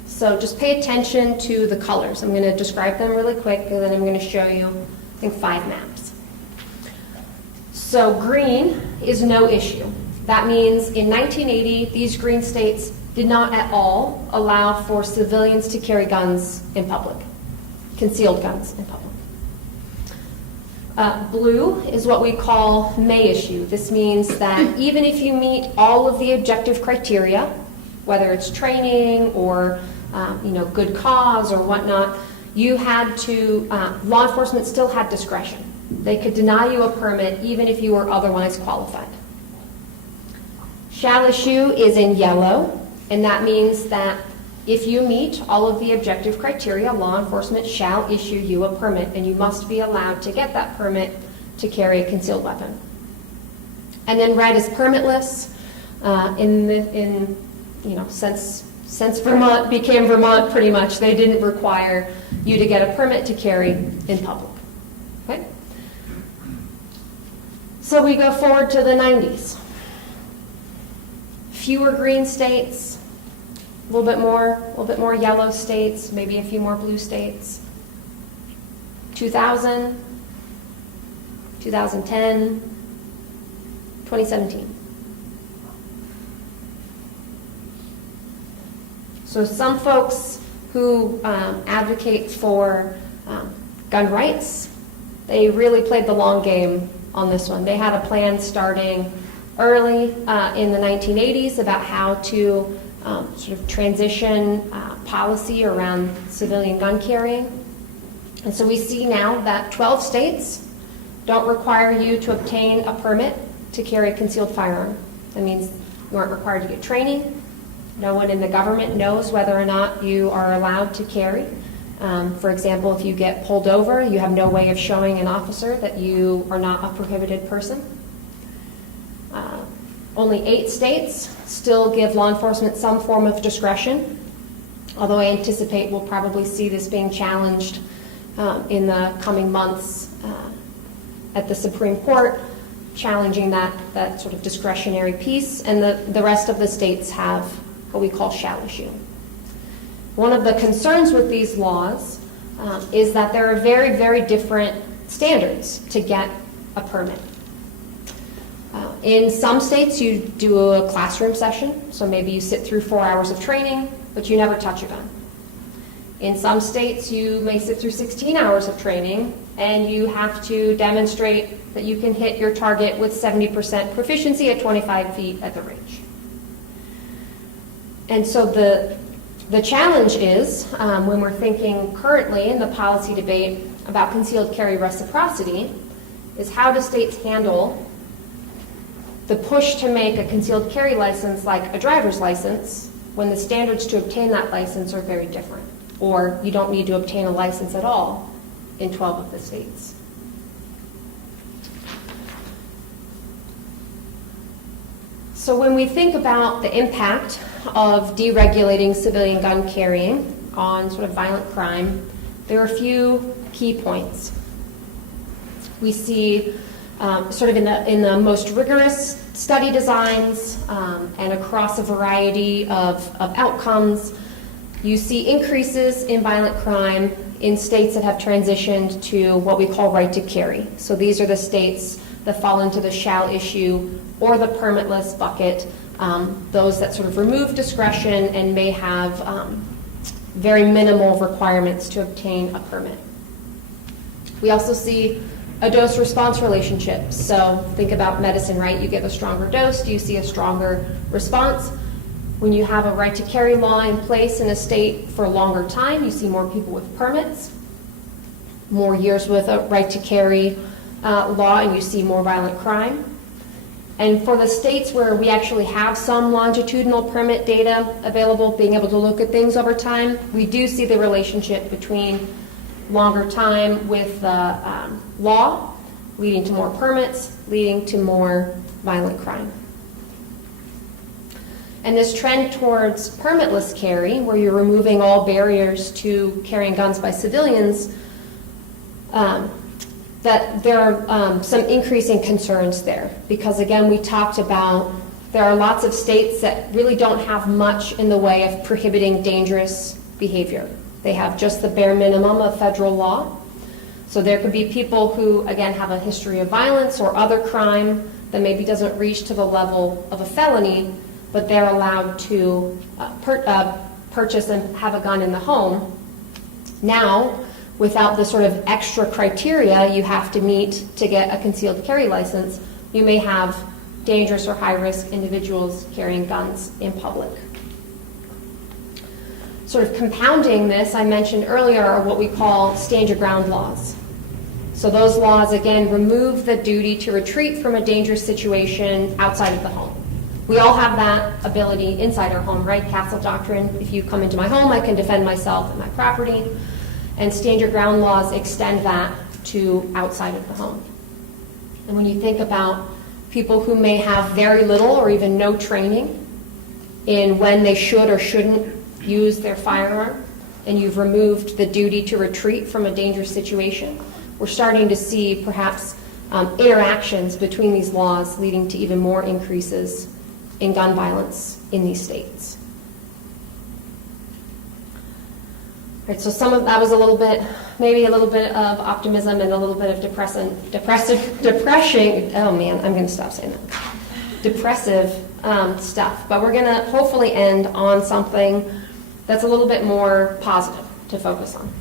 So just pay attention to the colors. I'm going to describe them really quick, and then I'm going to show you, I think, 5 maps. So green is no issue. That means in 1980, these green states did not at all allow for civilians to carry guns in public, concealed guns in public. Blue is what we call may issue. This means that even if you meet all of the objective criteria, whether it's training or good cause or whatnot, you had to, law enforcement still had discretion. They could deny you a permit even if you were otherwise qualified. Shall issue is in yellow, and that means that if you meet all of the objective criteria, law enforcement shall issue you a permit, and you must be allowed to get that permit to carry a concealed weapon. And then red is permitless. Since Vermont became Vermont, pretty much, they didn't require you to get a permit to carry in public. Okay? So we go forward to the 90s. Fewer green states, a little bit more yellow states, maybe a few more blue states. 2000, 2010, 2017. So some folks who advocate for gun rights, they really played the long game on this one. They had a plan starting early in the 1980s about how to sort of transition policy around civilian gun carrying. And so we see now that 12 states don't require you to obtain a permit to carry a concealed firearm. That means you aren't required to get training. No one in the government knows whether or not you are allowed to carry. For example, if you get pulled over, you have no way of showing an officer that you are not a prohibited person. Only 8 states still give law enforcement some form of discretion, although I anticipate we'll probably see this being challenged in the coming months at the Supreme Court, challenging that sort of discretionary piece, and the rest of the states have what we call shall issue. One of the concerns with these laws is that there are very, very different standards to get a permit. In some states, you do a classroom session, so maybe you sit through 4 hours of training, but you never touch a gun. In some states, you may sit through 16 hours of training, and you have to demonstrate that you can hit your target with 70% proficiency at 25 feet at the range. And so the challenge is, when we're thinking currently in the policy debate about concealed carry reciprocity, is how do states handle the push to make a concealed carry license like a driver's license when the standards to obtain that license are very different, or you don't need to obtain a license at all in 12 of the states. So when we think about the impact of deregulating civilian gun carrying on sort of violent crime, there are a few key points. We see sort of in the most rigorous study designs and across a variety of outcomes, you see increases in violent crime in states that have transitioned to what we call right to carry. So these are the states that fall into the shall issue or the permitless bucket, those that sort of remove discretion and may have very minimal requirements to obtain a permit. We also see a dose-response relationship. So think about medicine, right? You give a stronger dose, do you see a stronger response? When you have a right to carry law in place in a state for a longer time, you see more people with permits, more years with a right to carry law, and you see more violent crime. And for the states where we actually have some longitudinal permit data available, being able to look at things over time, we do see the relationship between longer time with law, leading to more permits, leading to more violent crime. And this trend towards permitless carry, where you're removing all barriers to carrying guns by civilians, that there are some increasing concerns there. Because again, we talked about there are lots of states that really don't have much in the way of prohibiting dangerous behavior. They have just the bare minimum of federal law. So there could be people who, again, have a history of violence or other crime that maybe doesn't reach to the level of a felony, but they're allowed to purchase and have a gun in the home. Now, without the sort of extra criteria you have to meet to get a concealed carry license, you may have dangerous or high-risk individuals carrying guns in public. Sort of compounding this, I mentioned earlier, are what we call stand your ground laws. So those laws, again, remove the duty to retreat from a dangerous situation outside of the home. We all have that ability inside our home, right? Castle doctrine. If you come into my home, I can defend myself and my property. And stand your ground laws extend that to outside of the home. And when you think about people who may have very little or even no training in when they should or shouldn't use their firearm, and you've removed the duty to retreat from a dangerous situation, we're starting to see perhaps interactions between these laws leading to even more increases in gun violence in these states. Right, so some of that was a little bit, maybe a little bit of optimism and a little bit of depression. Oh man, I'm going to stop saying that. Depressive stuff. But we're going to hopefully end on something that's a little bit more positive to focus on.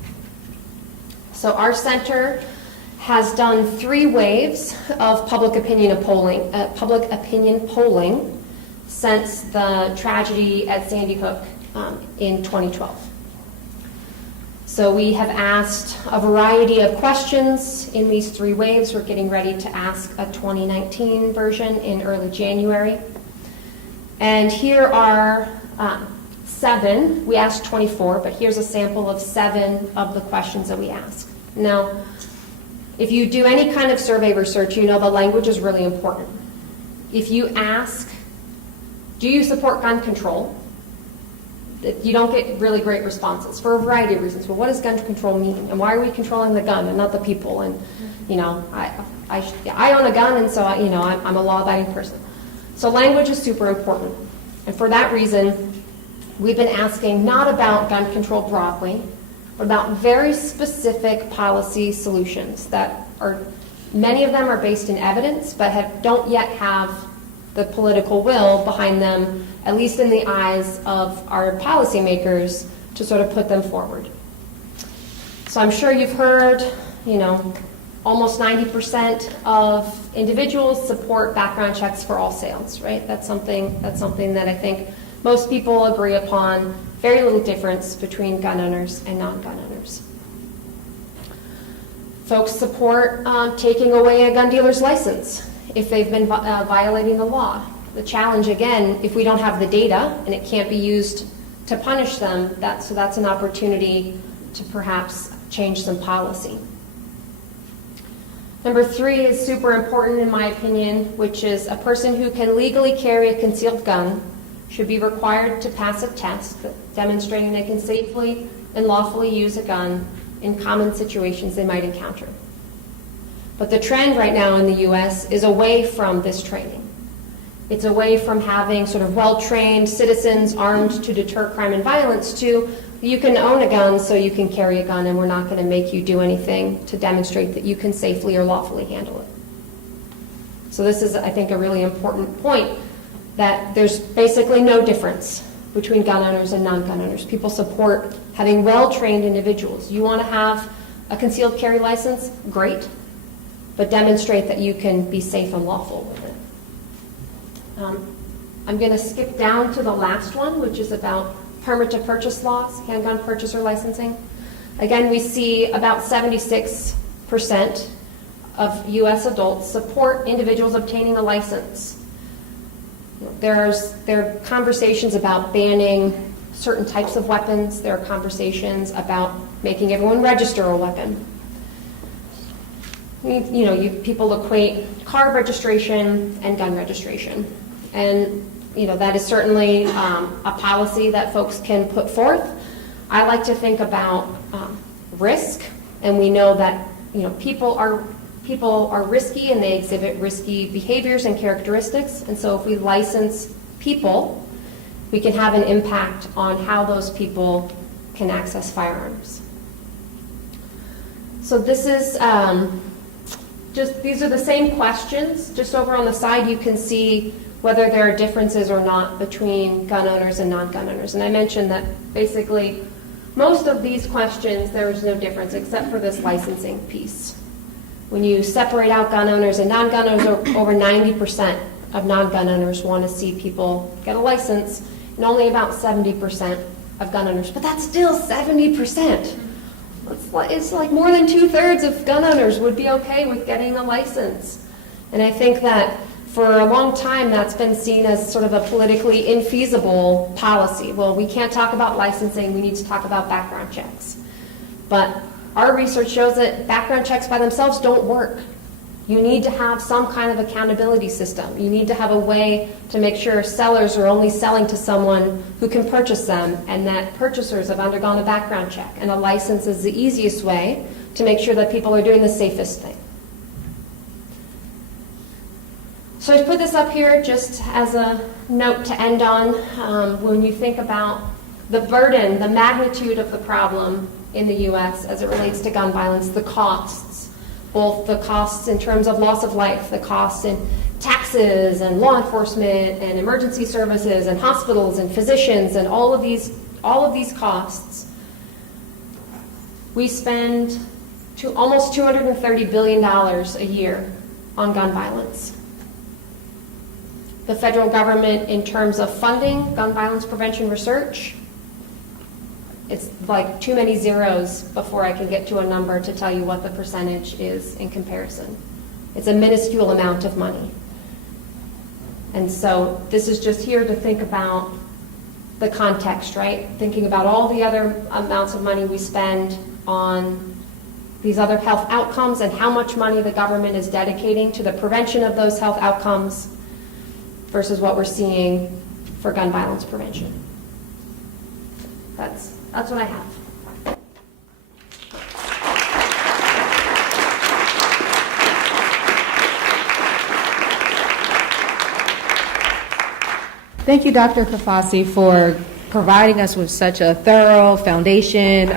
So our center has done 3 waves of public opinion polling since the tragedy at Sandy Hook in 2012. So we have asked a variety of questions in these 3 waves. We're getting ready to ask a 2019 version in early January. And here are 7. We asked 24, but here's a sample of 7 of the questions that we asked. Now, if you do any kind of survey research, you know the language is really important. If you ask, do you support gun control? You don't get really great responses for a variety of reasons. Well, what does gun control mean? And why are we controlling the gun and not the people? And, you know, I own a gun, and so, I'm a law-abiding person. So language is super important. And for that reason, we've been asking not about gun control broadly, but about very specific policy solutions that are, many of them are based in evidence, but don't yet have the political will behind them, at least in the eyes of our policymakers, to sort of put them forward. So I'm sure you've heard, almost 90% of individuals support background checks for all sales, right? That's something that I think most people agree upon. Very little difference between gun owners and non-gun owners. Folks support taking away a gun dealer's license if they've been violating the law. The challenge, again, if we don't have the data and it can't be used to punish them, that's an opportunity to perhaps change some policy. Number 3 is super important in my opinion, which is a person who can legally carry a concealed gun should be required to pass a test demonstrating they can safely and lawfully use a gun in common situations they might encounter. But the trend right now in the U.S. is away from this training. It's away from having sort of well-trained citizens armed to deter crime and violence to you can own a gun so you can carry a gun and we're not going to make you do anything to demonstrate that you can safely or lawfully handle it. So this is, I think, a really important point, that there's basically no difference between gun owners and non-gun owners. People support having well-trained individuals. You want to have a concealed carry license? Great. But demonstrate that you can be safe and lawful with it. I'm going to skip down to the last one, which is about permit to purchase laws, handgun purchaser licensing. Again, we see about 76% of U.S. adults support individuals obtaining a license. There are conversations about banning certain types of weapons. There are conversations about making everyone register a weapon. People equate car registration and gun registration. And that is certainly a policy that folks can put forth. I like to think about risk, and we know that people are risky and they exhibit risky behaviors and characteristics. And so if we license people, we can have an impact on how those people can access firearms. So this is these are the same questions. Just over on the side, you can see whether there are differences or not between gun owners and non-gun owners. And I mentioned that basically most of these questions, there is no difference except for this licensing piece. When you separate out gun owners and non-gun owners, over 90% of non-gun owners want to see people get a license, and only about 70% of gun owners. But that's still 70%. It's like more than 2/3 of gun owners would be okay with getting a license. And I think that for a long time, that's been seen as sort of a politically infeasible policy. Well, we can't talk about licensing, we need to talk about background checks. But our research shows that background checks by themselves don't work. You need to have some kind of accountability system. You need to have a way to make sure sellers are only selling to someone who can purchase them, and that purchasers have undergone a background check. And a license is the easiest way to make sure that people are doing the safest thing. So I put this up here just as a note to end on. When you think about the burden, the magnitude of the problem in the U.S. as it relates to gun violence, the costs, both the costs in terms of loss of life, the costs in taxes and law enforcement and emergency services and hospitals and physicians and all of these costs, we spend almost $230 billion a year on gun violence. The federal government, in terms of funding gun violence prevention research, it's like too many zeros before I can get to a number to tell you what the percentage is in comparison. It's a minuscule amount of money. And so this is just here to think about the context, right? Thinking about all the other amounts of money we spend on these other health outcomes and how much money the government is dedicating to the prevention of those health outcomes versus what we're seeing for gun violence prevention. That's what I have. Thank you, Dr. Crifasi, for providing us with such a thorough foundation,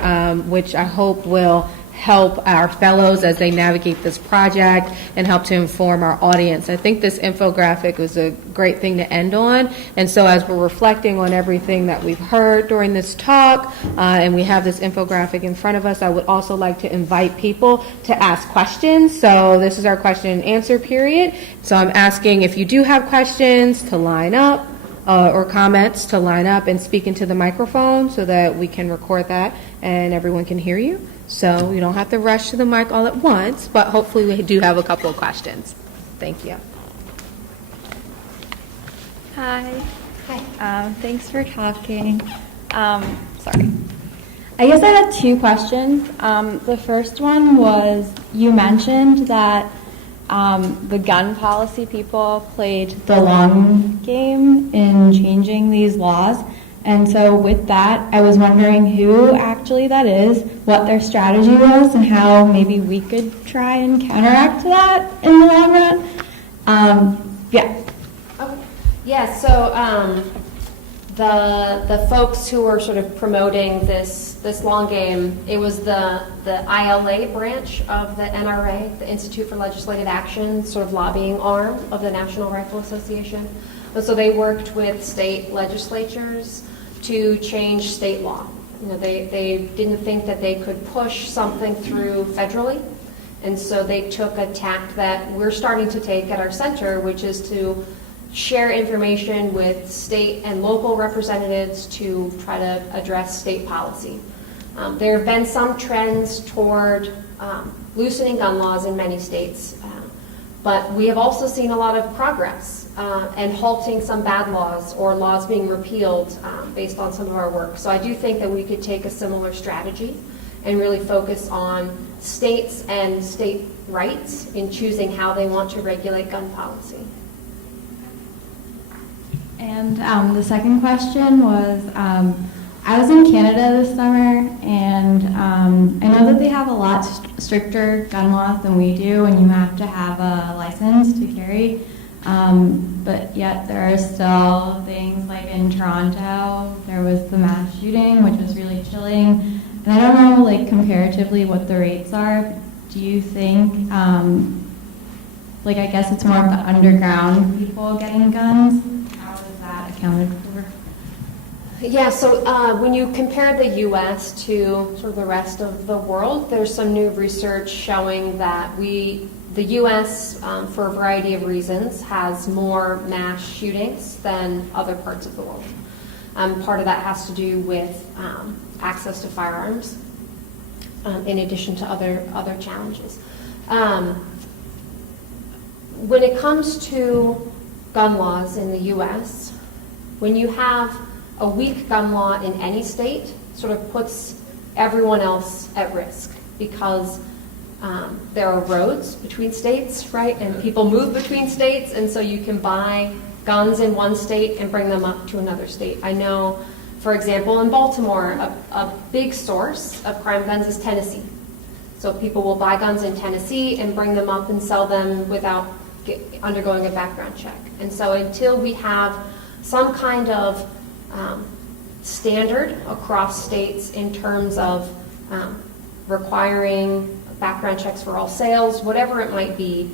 which I hope will help our fellows as they navigate this project and help to inform our audience. I think this infographic was a great thing to end on. And so as we're reflecting on everything that we've heard during this talk, and we have this infographic in front of us, I would also like to invite people to ask questions. So this is our question and answer period. So I'm asking if you do have questions to line up, or comments to line up and speak into the microphone so that we can record that and everyone can hear you. So you don't have to rush to the mic all at once, but hopefully we do have a couple of questions. Thank you. Hi. Hi. Thanks for talking. Sorry. I guess I had two questions. The first one was, you mentioned that the gun policy people played the long game in changing these laws. And so with that, I was wondering who actually that is, what their strategy was, and how maybe we could try and counteract that in the long run. Yeah. Okay. Yeah, so the folks who were sort of promoting this long game, it was the ILA branch of the NRA, the Institute for Legislative Action, sort of lobbying arm of the National Rifle Association. And so they worked with state legislatures to change state law. You know, they didn't think that they could push something through federally, and so they took a tack that we're starting to take at our center, which is to share information with state and local representatives to try to address state policy. There have been some trends toward loosening gun laws in many states, but we have also seen a lot of progress and halting some bad laws or laws being repealed based on some of our work. So I do think that we could take a similar strategy and really focus on states and state rights in choosing how they want to regulate gun policy. And the second question was, I was in Canada this summer, and I know that they have a lot stricter gun laws than we do, and you have to have a license to carry. But yet there are still things like in Toronto, there was the mass shooting, which was really chilling. And I don't know, like, comparatively what the rates are. Do you think, like, I guess it's more of the underground people getting guns? How is that accounted for? Yeah, so when you compare the U.S. to sort of the rest of the world, there's some new research showing that the U.S., for a variety of reasons, has more mass shootings than other parts of the world. Part of that has to do with access to firearms, in addition to other challenges. When it comes to gun laws in the U.S., when you have a weak gun law in any state, sort of puts everyone else at risk, because there are roads between states, right? And people move between states, and so you can buy guns in one state and bring them up to another state. I know, for example, in Baltimore, a big source of crime guns is Tennessee. So people will buy guns in Tennessee and bring them up and sell them without undergoing a background check. And so until we have some kind of standard across states in terms of requiring background checks for all sales, whatever it might be,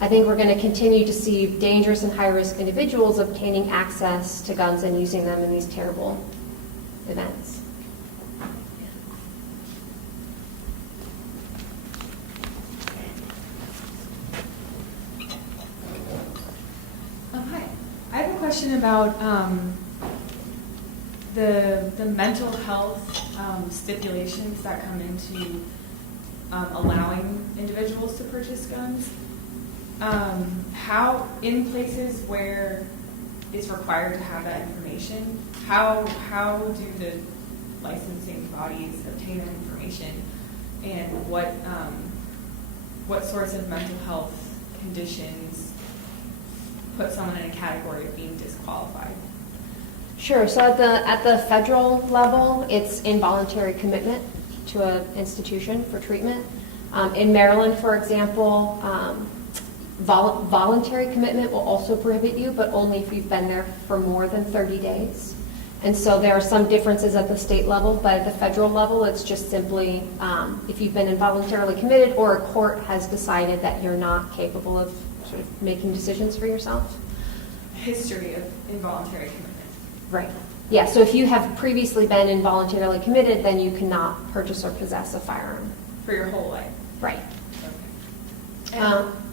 I think we're going to continue to see dangerous and high-risk individuals obtaining access to guns and using them in these terrible events. Hi. I have a question about the mental health stipulations that come into allowing individuals to purchase guns. How, in places where it's required to have that information, how do the licensing bodies obtain that information, and what sorts of mental health conditions put someone in a category of being disqualified? Sure. So at the federal level, it's involuntary commitment to an institution for treatment. In Maryland, for example, voluntary commitment will also prohibit you, but only if you've been there for more than 30 days. And so there are some differences at the state level, but at the federal level, it's just simply if you've been involuntarily committed or a court has decided that you're not capable of sort of making decisions for yourself. History of involuntary commitment. Right. Yeah, so if you have previously been involuntarily committed, then you cannot purchase or possess a firearm. For your whole life? Right. Okay.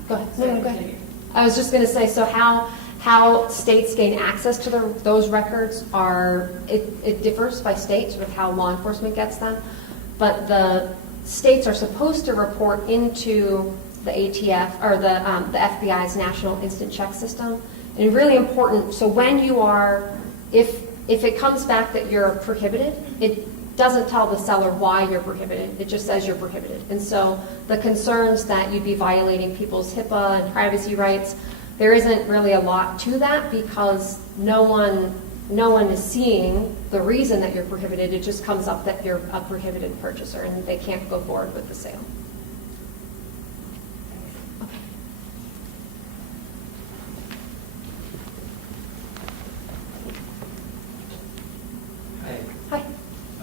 Go ahead. No, go ahead. I was just going to say, so how states gain access to those records it differs by state, sort of how law enforcement gets them. But the states are supposed to report into the ATF, or the FBI's National Instant Check System. And really important, so when you are, if it comes back that you're prohibited, it doesn't tell the seller why you're prohibited. It just says you're prohibited. And so the concerns that you'd be violating people's HIPAA and privacy rights, there isn't really a lot to that, because no one no one is seeing the reason that you're prohibited. It just comes up that you're a prohibited purchaser and they can't go forward with the sale. Hi.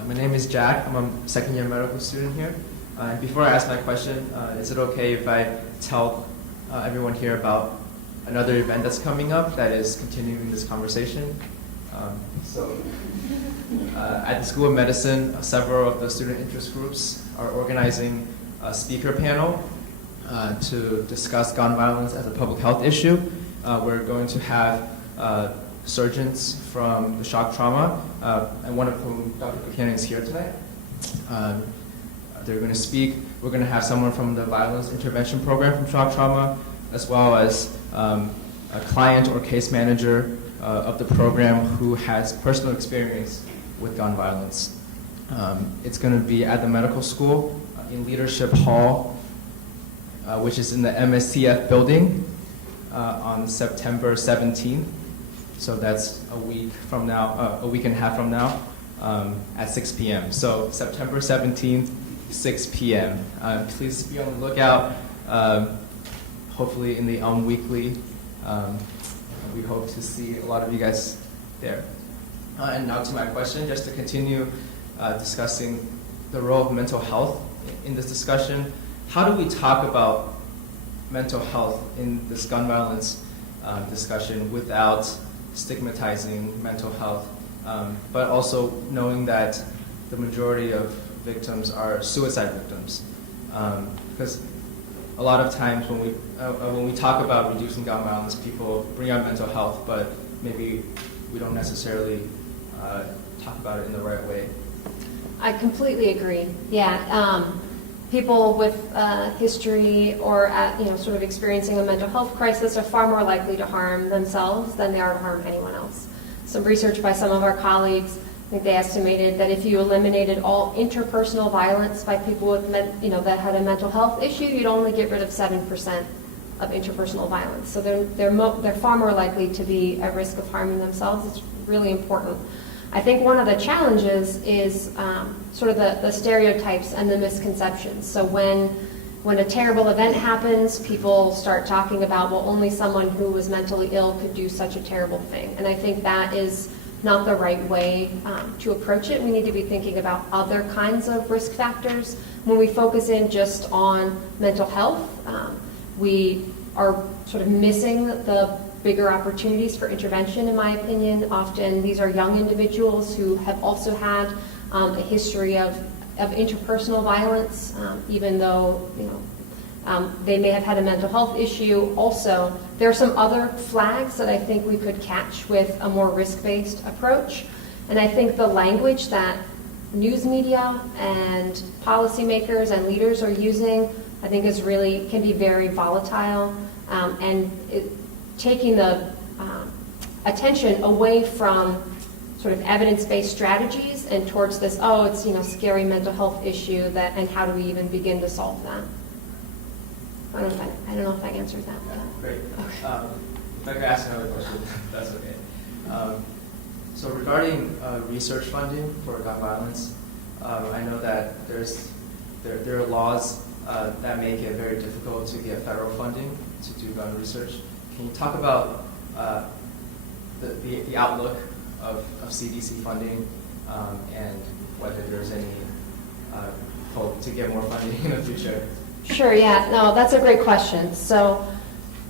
My name is Jack. I'm a second-year medical student here. And before I ask my question, is it okay if I tell everyone here about another event that's coming up that is continuing this conversation? At the School of Medicine, several of the student interest groups are organizing a speaker panel to discuss gun violence as a public health issue. We're going to have surgeons from the shock trauma, and one of whom, Dr. Buchanan, is here tonight. They're going to speak. We're going to have someone from the violence intervention program from shock trauma, as well as a client or case manager of the program who has personal experience with gun violence. It's going to be at the medical school in Leadership Hall, which is in the MSCF building on September 17th. So that's a week from now, a week and a half from now, at 6 p.m. So September 17th, 6 p.m. Please be on the lookout. Hopefully in the Weekly. We hope to see a lot of you guys there. And now to my question, just to continue discussing the role of mental health in this discussion. How do we talk about mental health in this gun violence discussion without stigmatizing mental health, but also knowing that the majority of victims are suicide victims? Because a lot of times when we talk about reducing gun violence, people bring up mental health, but maybe we don't necessarily talk about it in the right way. I completely agree. Yeah, people with history or sort of experiencing a mental health crisis are far more likely to harm themselves than they are to harm anyone else. Some research by some of our colleagues, I think they estimated that if you eliminated all interpersonal violence by people with that had a mental health issue, you'd only get rid of 7% of interpersonal violence. So they're far more likely to be at risk of harming themselves. It's really important. I think one of the challenges is sort of the stereotypes and the misconceptions. So when a terrible event happens, people start talking about, well, only someone who was mentally ill could do such a terrible thing. And I think that is not the right way to approach it. We need to be thinking about other kinds of risk factors. When we focus in just on mental health, we are sort of missing the bigger opportunities for intervention, in my opinion. Often these are young individuals who have also had a history of interpersonal violence, even though they may have had a mental health issue. Also, there are some other flags that I think we could catch with a more risk-based approach. And I think the language that news media and policymakers and leaders are using, I think can be very volatile, and taking the attention away from sort of evidence-based strategies and towards this, it's scary mental health issue and how do we even begin to solve that? I don't know if I answered that. Yeah, great. Okay. If I could ask another question, that's okay. So regarding research funding for gun violence, I know that there are laws that make it very difficult to get federal funding to do gun research. Can you talk about the outlook of CDC funding and whether there's any hope to get more funding in the future? Sure, yeah. No, that's a great question. So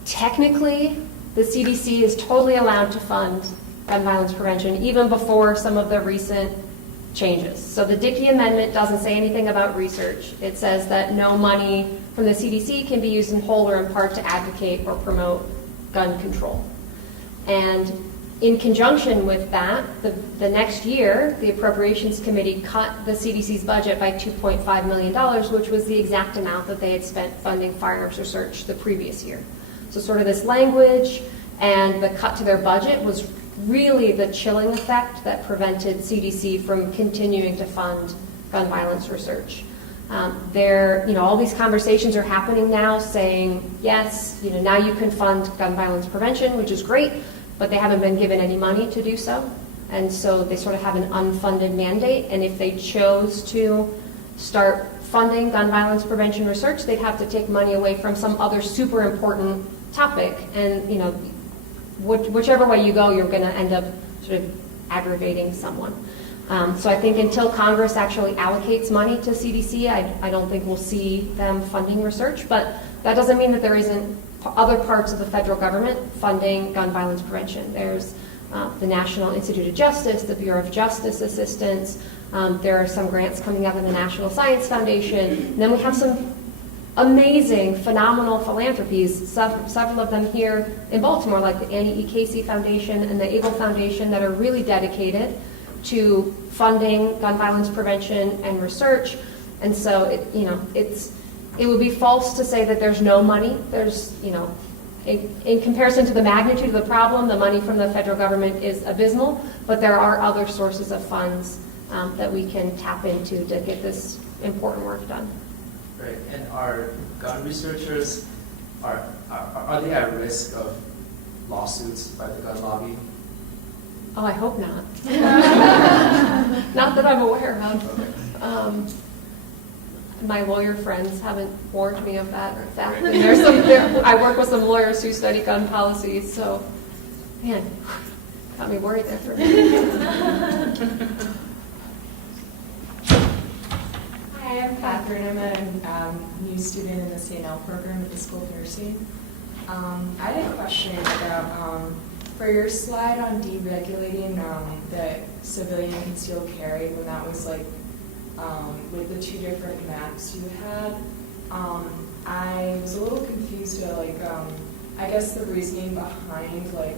technically, the CDC is totally allowed to fund gun violence prevention even before some of the recent changes. So the Dickey Amendment doesn't say anything about research. It says that no money from the CDC can be used in whole or in part to advocate or promote gun control. And in conjunction with that, the next year, the Appropriations Committee cut the CDC's budget by $2.5 million, which was the exact amount that they had spent funding firearms research the previous year. So sort of this language and the cut to their budget was really the chilling effect that prevented CDC from continuing to fund gun violence research. All these conversations are happening now saying, yes, now you can fund gun violence prevention, which is great, but they haven't been given any money to do so. And so they sort of have an unfunded mandate, and if they chose to start funding gun violence prevention research, they'd have to take money away from some other super important topic. And, you know, whichever way you go, you're going to end up sort of aggravating someone. So I think until Congress actually allocates money to CDC, I don't think we'll see them funding research, but that doesn't mean that there isn't other parts of the federal government funding gun violence prevention. There's the National Institute of Justice, the Bureau of Justice Assistance. There are some grants coming out of the National Science Foundation. And then we have some amazing, phenomenal philanthropies, several of them here in Baltimore, like the Annie E. Casey Foundation and the Able Foundation, that are really dedicated to funding gun violence prevention and research. And so, it would be false to say that there's no money. There's, in comparison to the magnitude of the problem, the money from the federal government is abysmal, but there are other sources of funds that we can tap into to get this important work done. Right, and are gun researchers, are they at risk of lawsuits by the gun lobby? Oh, I hope not. Not that I'm aware of. My lawyer friends haven't warned me of that fact. And I work with some lawyers who study gun policy, so, man, got me worried there for a minute. Hi, I'm Catherine. I'm a new student in the CNL program at the School of Nursing. I had a question about, for your slide on deregulating the civilian concealed carry, when that was like, with the two different maps you had, I was a little confused about, like, I guess the reasoning behind, like,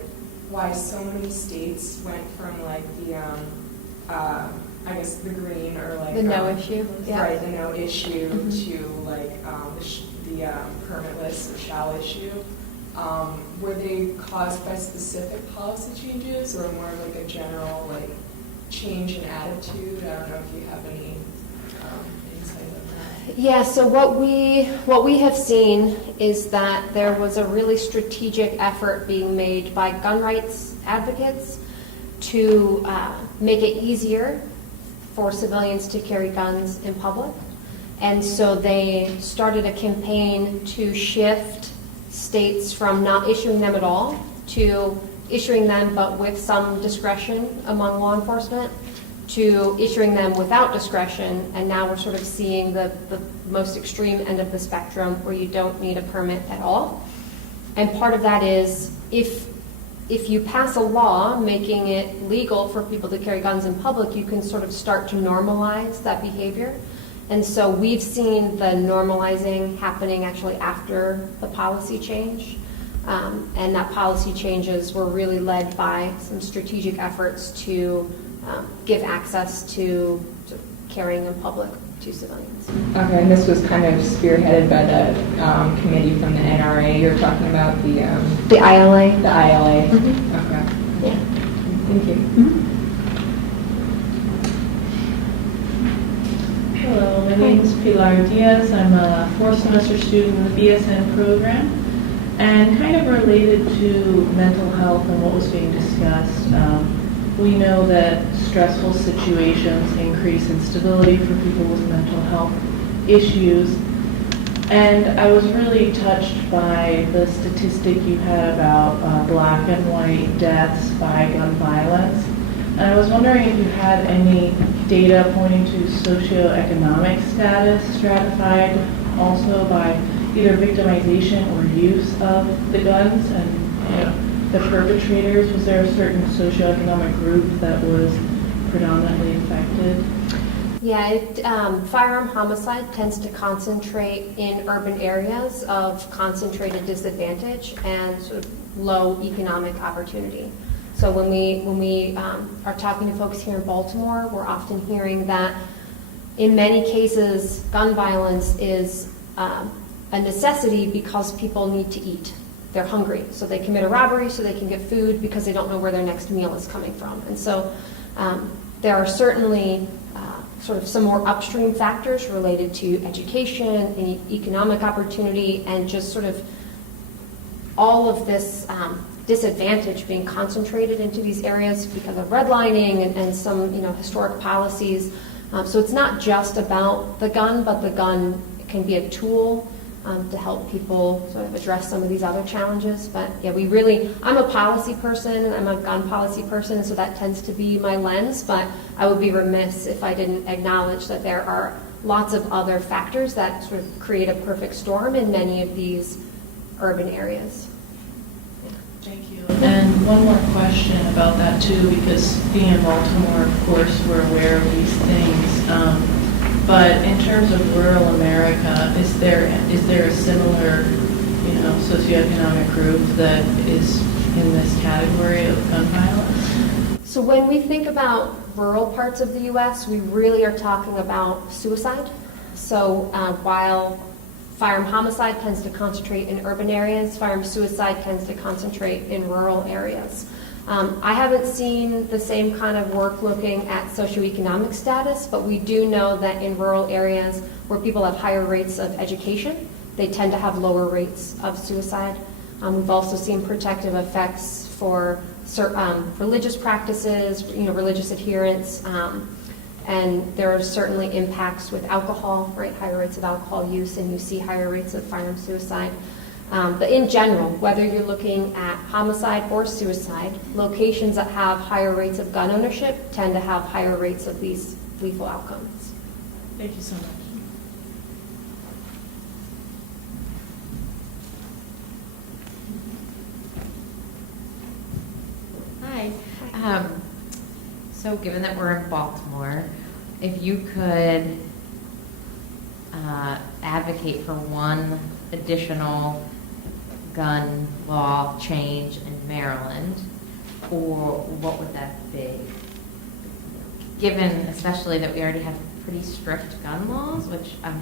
why so many states went from, like, the, I guess the green or, like... The no issue? Yeah. Right, the no issue to, like, the permitless or shall issue. Were they caused by specific policy changes or more like a general, like, change in attitude? I don't know if you have any insight on that. Yeah, so what we have seen is that there was a really strategic effort being made by gun rights advocates to make it easier for civilians to carry guns in public. And so they started a campaign to shift states from not issuing them at all to issuing them but with some discretion among law enforcement, to issuing them without discretion, and now we're sort of seeing the most extreme end of the spectrum where you don't need a permit at all. And part of that is if you pass a law making it legal for people to carry guns in public, you can sort of start to normalize that behavior. And so we've seen the normalizing happening actually after the policy change. And that policy changes were really led by some strategic efforts to give access to carrying in public to civilians. Okay, and this was kind of spearheaded by the committee from the NRA. You're talking about the ILA? The ILA. Mm-hmm. Okay. Yeah. Thank you. Mm-hmm. Hello, my name is Pilar Diaz. I'm a fourth semester student in the BSN program, and kind of related to mental health and what was being discussed. We know that stressful situations increase instability for people with mental health issues, and I was really touched by the statistic you had about black and white deaths by gun violence. And I was wondering if you had any data pointing to socioeconomic status stratified also by either victimization or use of the guns and the perpetrators. Was there a certain socioeconomic group that was predominantly affected? Yeah, firearm homicide tends to concentrate in urban areas of concentrated disadvantage and sort of low economic opportunity. So when we are talking to folks here in Baltimore, we're often hearing that in many cases, gun violence is a necessity because people need to eat. They're hungry, so they commit a robbery so they can get food because they don't know where their next meal is coming from. And so there are certainly sort of some more upstream factors related to education and economic opportunity and just sort of all of this disadvantage being concentrated into these areas because of redlining and some, historic policies. So it's not just about the gun, but the gun can be a tool to help people sort of address some of these other challenges. But yeah, I'm a policy person, I'm a gun policy person, so that tends to be my lens, but I would be remiss if I didn't acknowledge that there are lots of other factors that sort of create a perfect storm in many of these urban areas. Thank you. And one more question about that too, because being in Baltimore, of course, we're aware of these things. But in terms of rural America, is there a similar, socioeconomic group that is in this category of gun violence? So when we think about rural parts of the U.S., we really are talking about suicide. So while firearm homicide tends to concentrate in urban areas, firearm suicide tends to concentrate in rural areas. I haven't seen the same kind of work looking at socioeconomic status, but we do know that in rural areas where people have higher rates of education, they tend to have lower rates of suicide. We've also seen protective effects for religious practices, religious adherence, and there are certainly impacts with alcohol, right? Higher rates of alcohol use, and you see higher rates of firearm suicide. But in general, whether you're looking at homicide or suicide, locations that have higher rates of gun ownership tend to have higher rates of these lethal outcomes. Thank you so much. Hi. So given that we're in Baltimore, if you could advocate for one additional gun law change in Maryland, or what would that be? Given especially that we already have pretty strict gun laws, which I'm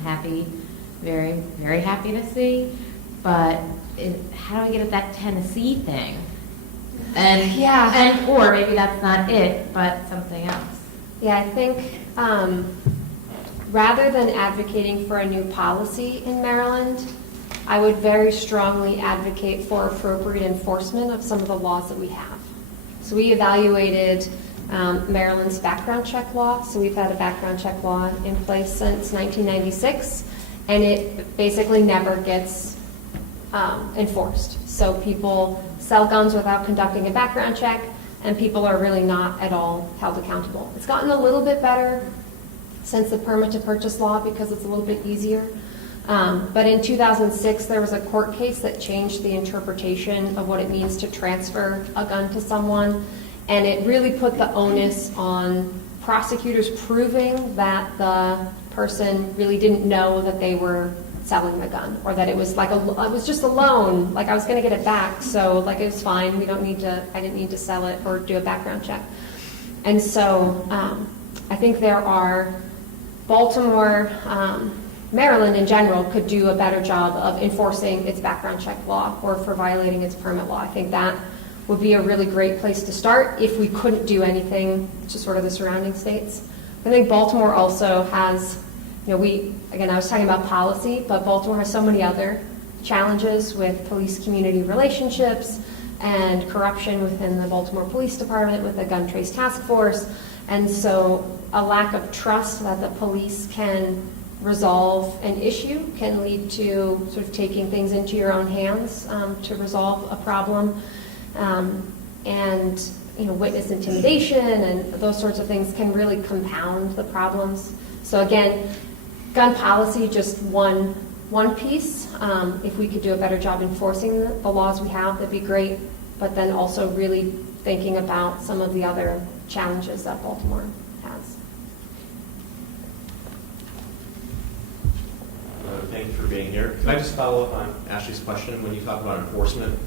very, very happy to see, but how do I get at that Tennessee thing? Or maybe that's not it, but something else. Yeah, I think rather than advocating for a new policy in Maryland, I would very strongly advocate for appropriate enforcement of some of the laws that we have. So we evaluated Maryland's background check law. So we've had a background check law in place since 1996, and it basically never gets enforced. So people sell guns without conducting a background check, and people are really not at all held accountable. It's gotten a little bit better since the permit to purchase law because it's a little bit easier. But in 2006, there was a court case that changed the interpretation of what it means to transfer a gun to someone, and it really put the onus on prosecutors proving that the person really didn't know that they were selling the gun, or that it was like it was just a loan, like I was going to get it back, so like it was fine. I didn't need to sell it or do a background check. And so I think there are Baltimore, Maryland in general could do a better job of enforcing its background check law or for violating its permit law. I think that would be a really great place to start if we couldn't do anything to sort of the surrounding states. I think Baltimore also has, I was talking about policy, but Baltimore has so many other challenges with police-community relationships and corruption within the Baltimore Police Department with the Gun Trace Task Force. And so a lack of trust that the police can resolve an issue can lead to sort of taking things into your own hands to resolve a problem. And witness intimidation and those sorts of things can really compound the problems. So again, gun policy, just one piece. If we could do a better job enforcing the laws we have, that'd be great. But then also really thinking about some of the other challenges that Baltimore has. Thank you for being here. Can I just follow up on Ashley's question? When you talk about enforcement,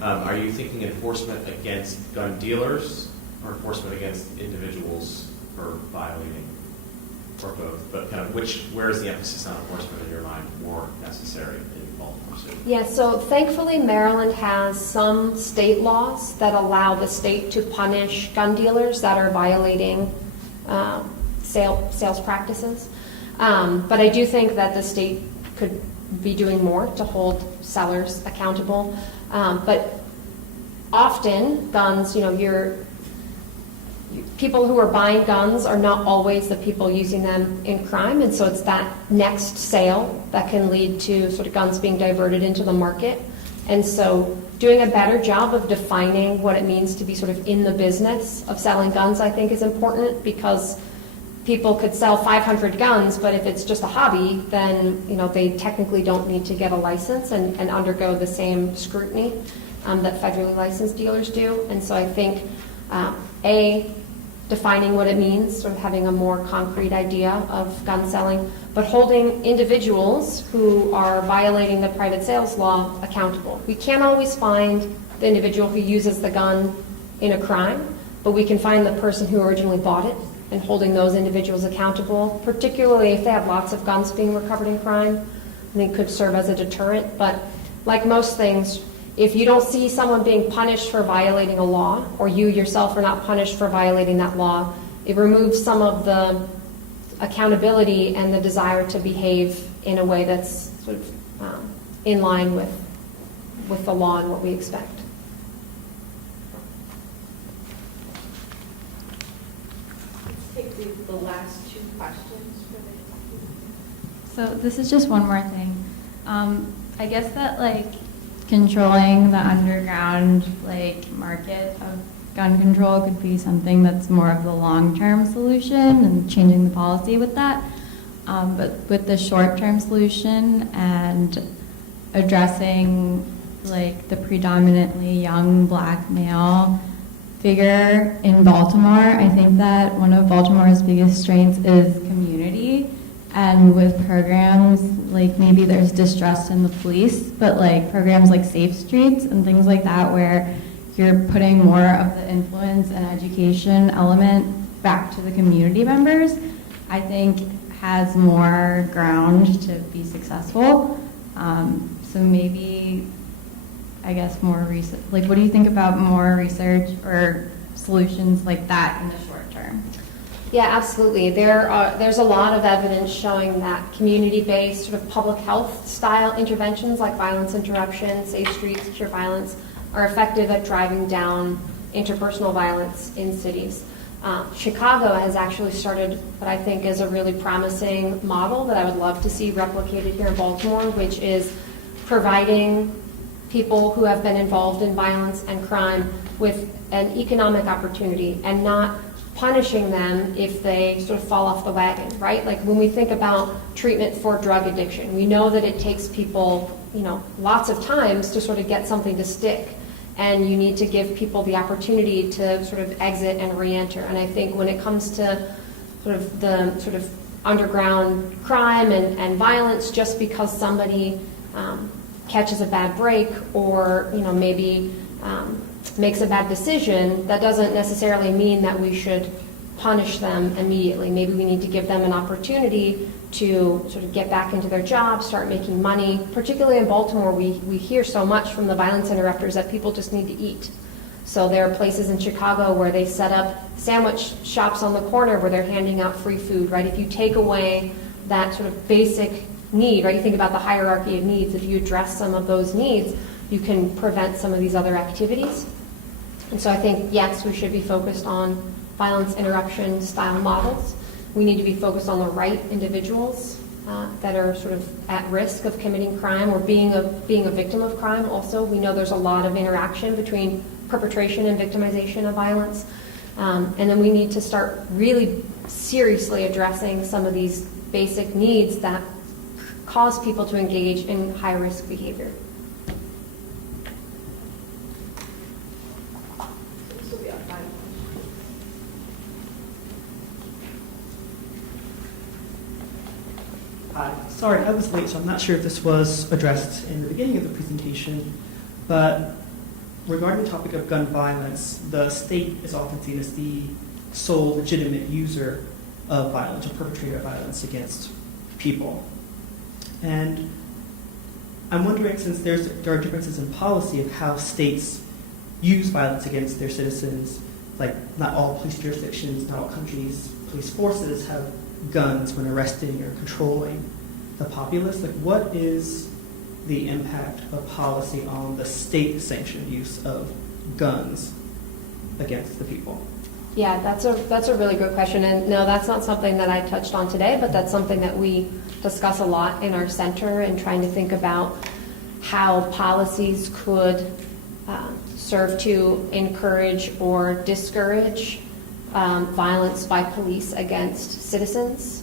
are you thinking enforcement against gun dealers or enforcement against individuals for violating, or both? But kind of where is the emphasis on enforcement in your mind more necessary in Baltimore City? Yeah, so thankfully Maryland has some state laws that allow the state to punish gun dealers that are violating sales practices. But I do think that the state could be doing more to hold sellers accountable. But often guns, people who are buying guns are not always the people using them in crime, and so it's that next sale that can lead to sort of guns being diverted into the market. And so doing a better job of defining what it means to be sort of in the business of selling guns, I think, is important, because people could sell 500 guns, but if it's just a hobby, then they technically don't need to get a license and undergo the same scrutiny that federally licensed dealers do. And so I think, defining what it means, sort of having a more concrete idea of gun selling, but holding individuals who are violating the private sales law accountable. We can't always find the individual who uses the gun in a crime, but we can find the person who originally bought it, and holding those individuals accountable, particularly if they have lots of guns being recovered in crime, I think could serve as a deterrent. But like most things, if you don't see someone being punished for violating a law, or you yourself are not punished for violating that law, it removes some of the accountability and the desire to behave in a way that's sort of in line with the law and what we expect. Let's take the last two questions for the. So this is just one more thing. I guess that controlling the underground market of gun control could be something that's more of the long-term solution and changing the policy with that. But with the short-term solution and addressing the predominantly young black male figure in Baltimore, I think that one of Baltimore's biggest strengths is community. And with programs, maybe there's distrust in the police, but programs like Safe Streets and things like that, where you're putting more of the influence and education element back to the community members, I think has more ground to be successful. So maybe, I guess, more research. What do you think about more research or solutions like that in the short term? Yeah, absolutely. There's a lot of evidence showing that community-based sort of public health style interventions like violence interruption, safe streets, secure violence are effective at driving down interpersonal violence in cities. Chicago has actually started what I think is a really promising model that I would love to see replicated here in Baltimore, which is providing people who have been involved in violence and crime with an economic opportunity and not punishing them if they sort of fall off the wagon, right? When we think about treatment for drug addiction, we know that it takes people, lots of times to sort of get something to stick. And you need to give people the opportunity to sort of exit and re-enter. And I think when it comes to sort of the sort of underground crime and violence, just because somebody catches a bad break or, maybe makes a bad decision, that doesn't necessarily mean that we should punish them immediately. Maybe we need to give them an opportunity to sort of get back into their job, start making money. Particularly in Baltimore, we hear so much from the violence interrupters that people just need to eat. So there are places in Chicago where they set up sandwich shops on the corner where they're handing out free food, right? If you take away that sort of basic need, right? You think about the hierarchy of needs. If you address some of those needs, you can prevent some of these other activities. And so I think, yes, we should be focused on violence interruption style models. We need to be focused on the right individuals that are sort of at risk of committing crime or being a victim of crime also. We know there's a lot of interaction between perpetration and victimization of violence. And then we need to start really seriously addressing some of these basic needs that cause people to engage in high-risk behavior. Sorry, I was late, so I'm not sure if this was addressed in the beginning of the presentation, but regarding the topic of gun violence, the state is often seen as the sole legitimate user of violence or perpetrator of violence against people. And I'm wondering, since there are differences in policy of how states use violence against their citizens, not all police jurisdictions, not all countries, police forces have guns when arresting or controlling the populace. What is the impact of policy on the state-sanctioned use of guns against the people? Yeah, that's a really good question, and no, that's not something that I touched on today, but that's something that we discuss a lot in our center and trying to think about how policies could serve to encourage or discourage violence by police against citizens.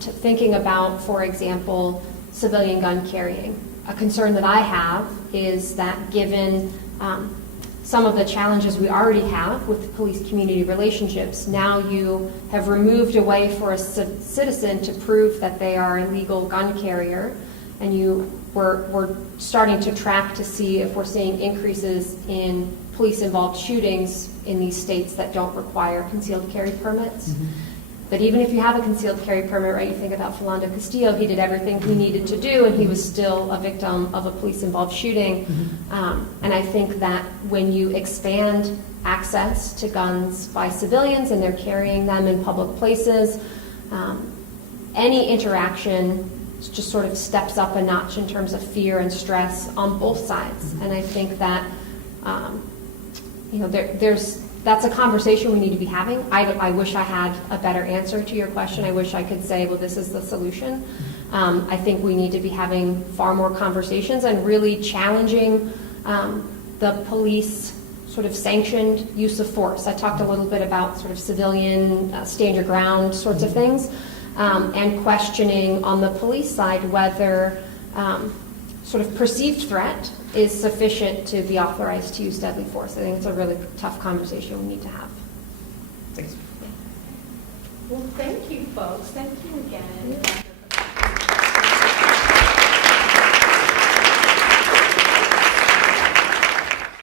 Thinking about, for example, civilian gun carrying. A concern that I have is that given some of the challenges we already have with police-community relationships, now you have removed a way for a citizen to prove that they are a legal gun carrier, and we're starting to track to see if we're seeing increases in police-involved shootings in these states that don't require concealed carry permits. Mm-hmm. But even if you have a concealed carry permit, right, you think about Philando Castillo, he did everything he needed to do, and he was still a victim of a police-involved shooting. Mm-hmm. And I think that when you expand access to guns by civilians and they're carrying them in public places, any interaction just sort of steps up a notch in terms of fear and stress on both sides. Mm-hmm. And I think that, that's a conversation we need to be having. I wish I had a better answer to your question. I wish I could say, well, this is the solution. I think we need to be having far more conversations and really challenging the police sort of sanctioned use of force. I talked a little bit about sort of civilian stand your ground sorts of things, and questioning on the police side whether sort of perceived threat is sufficient to be authorized to use deadly force. I think it's a really tough conversation we need to have. Thanks. Well, thank you, folks. Thank you again.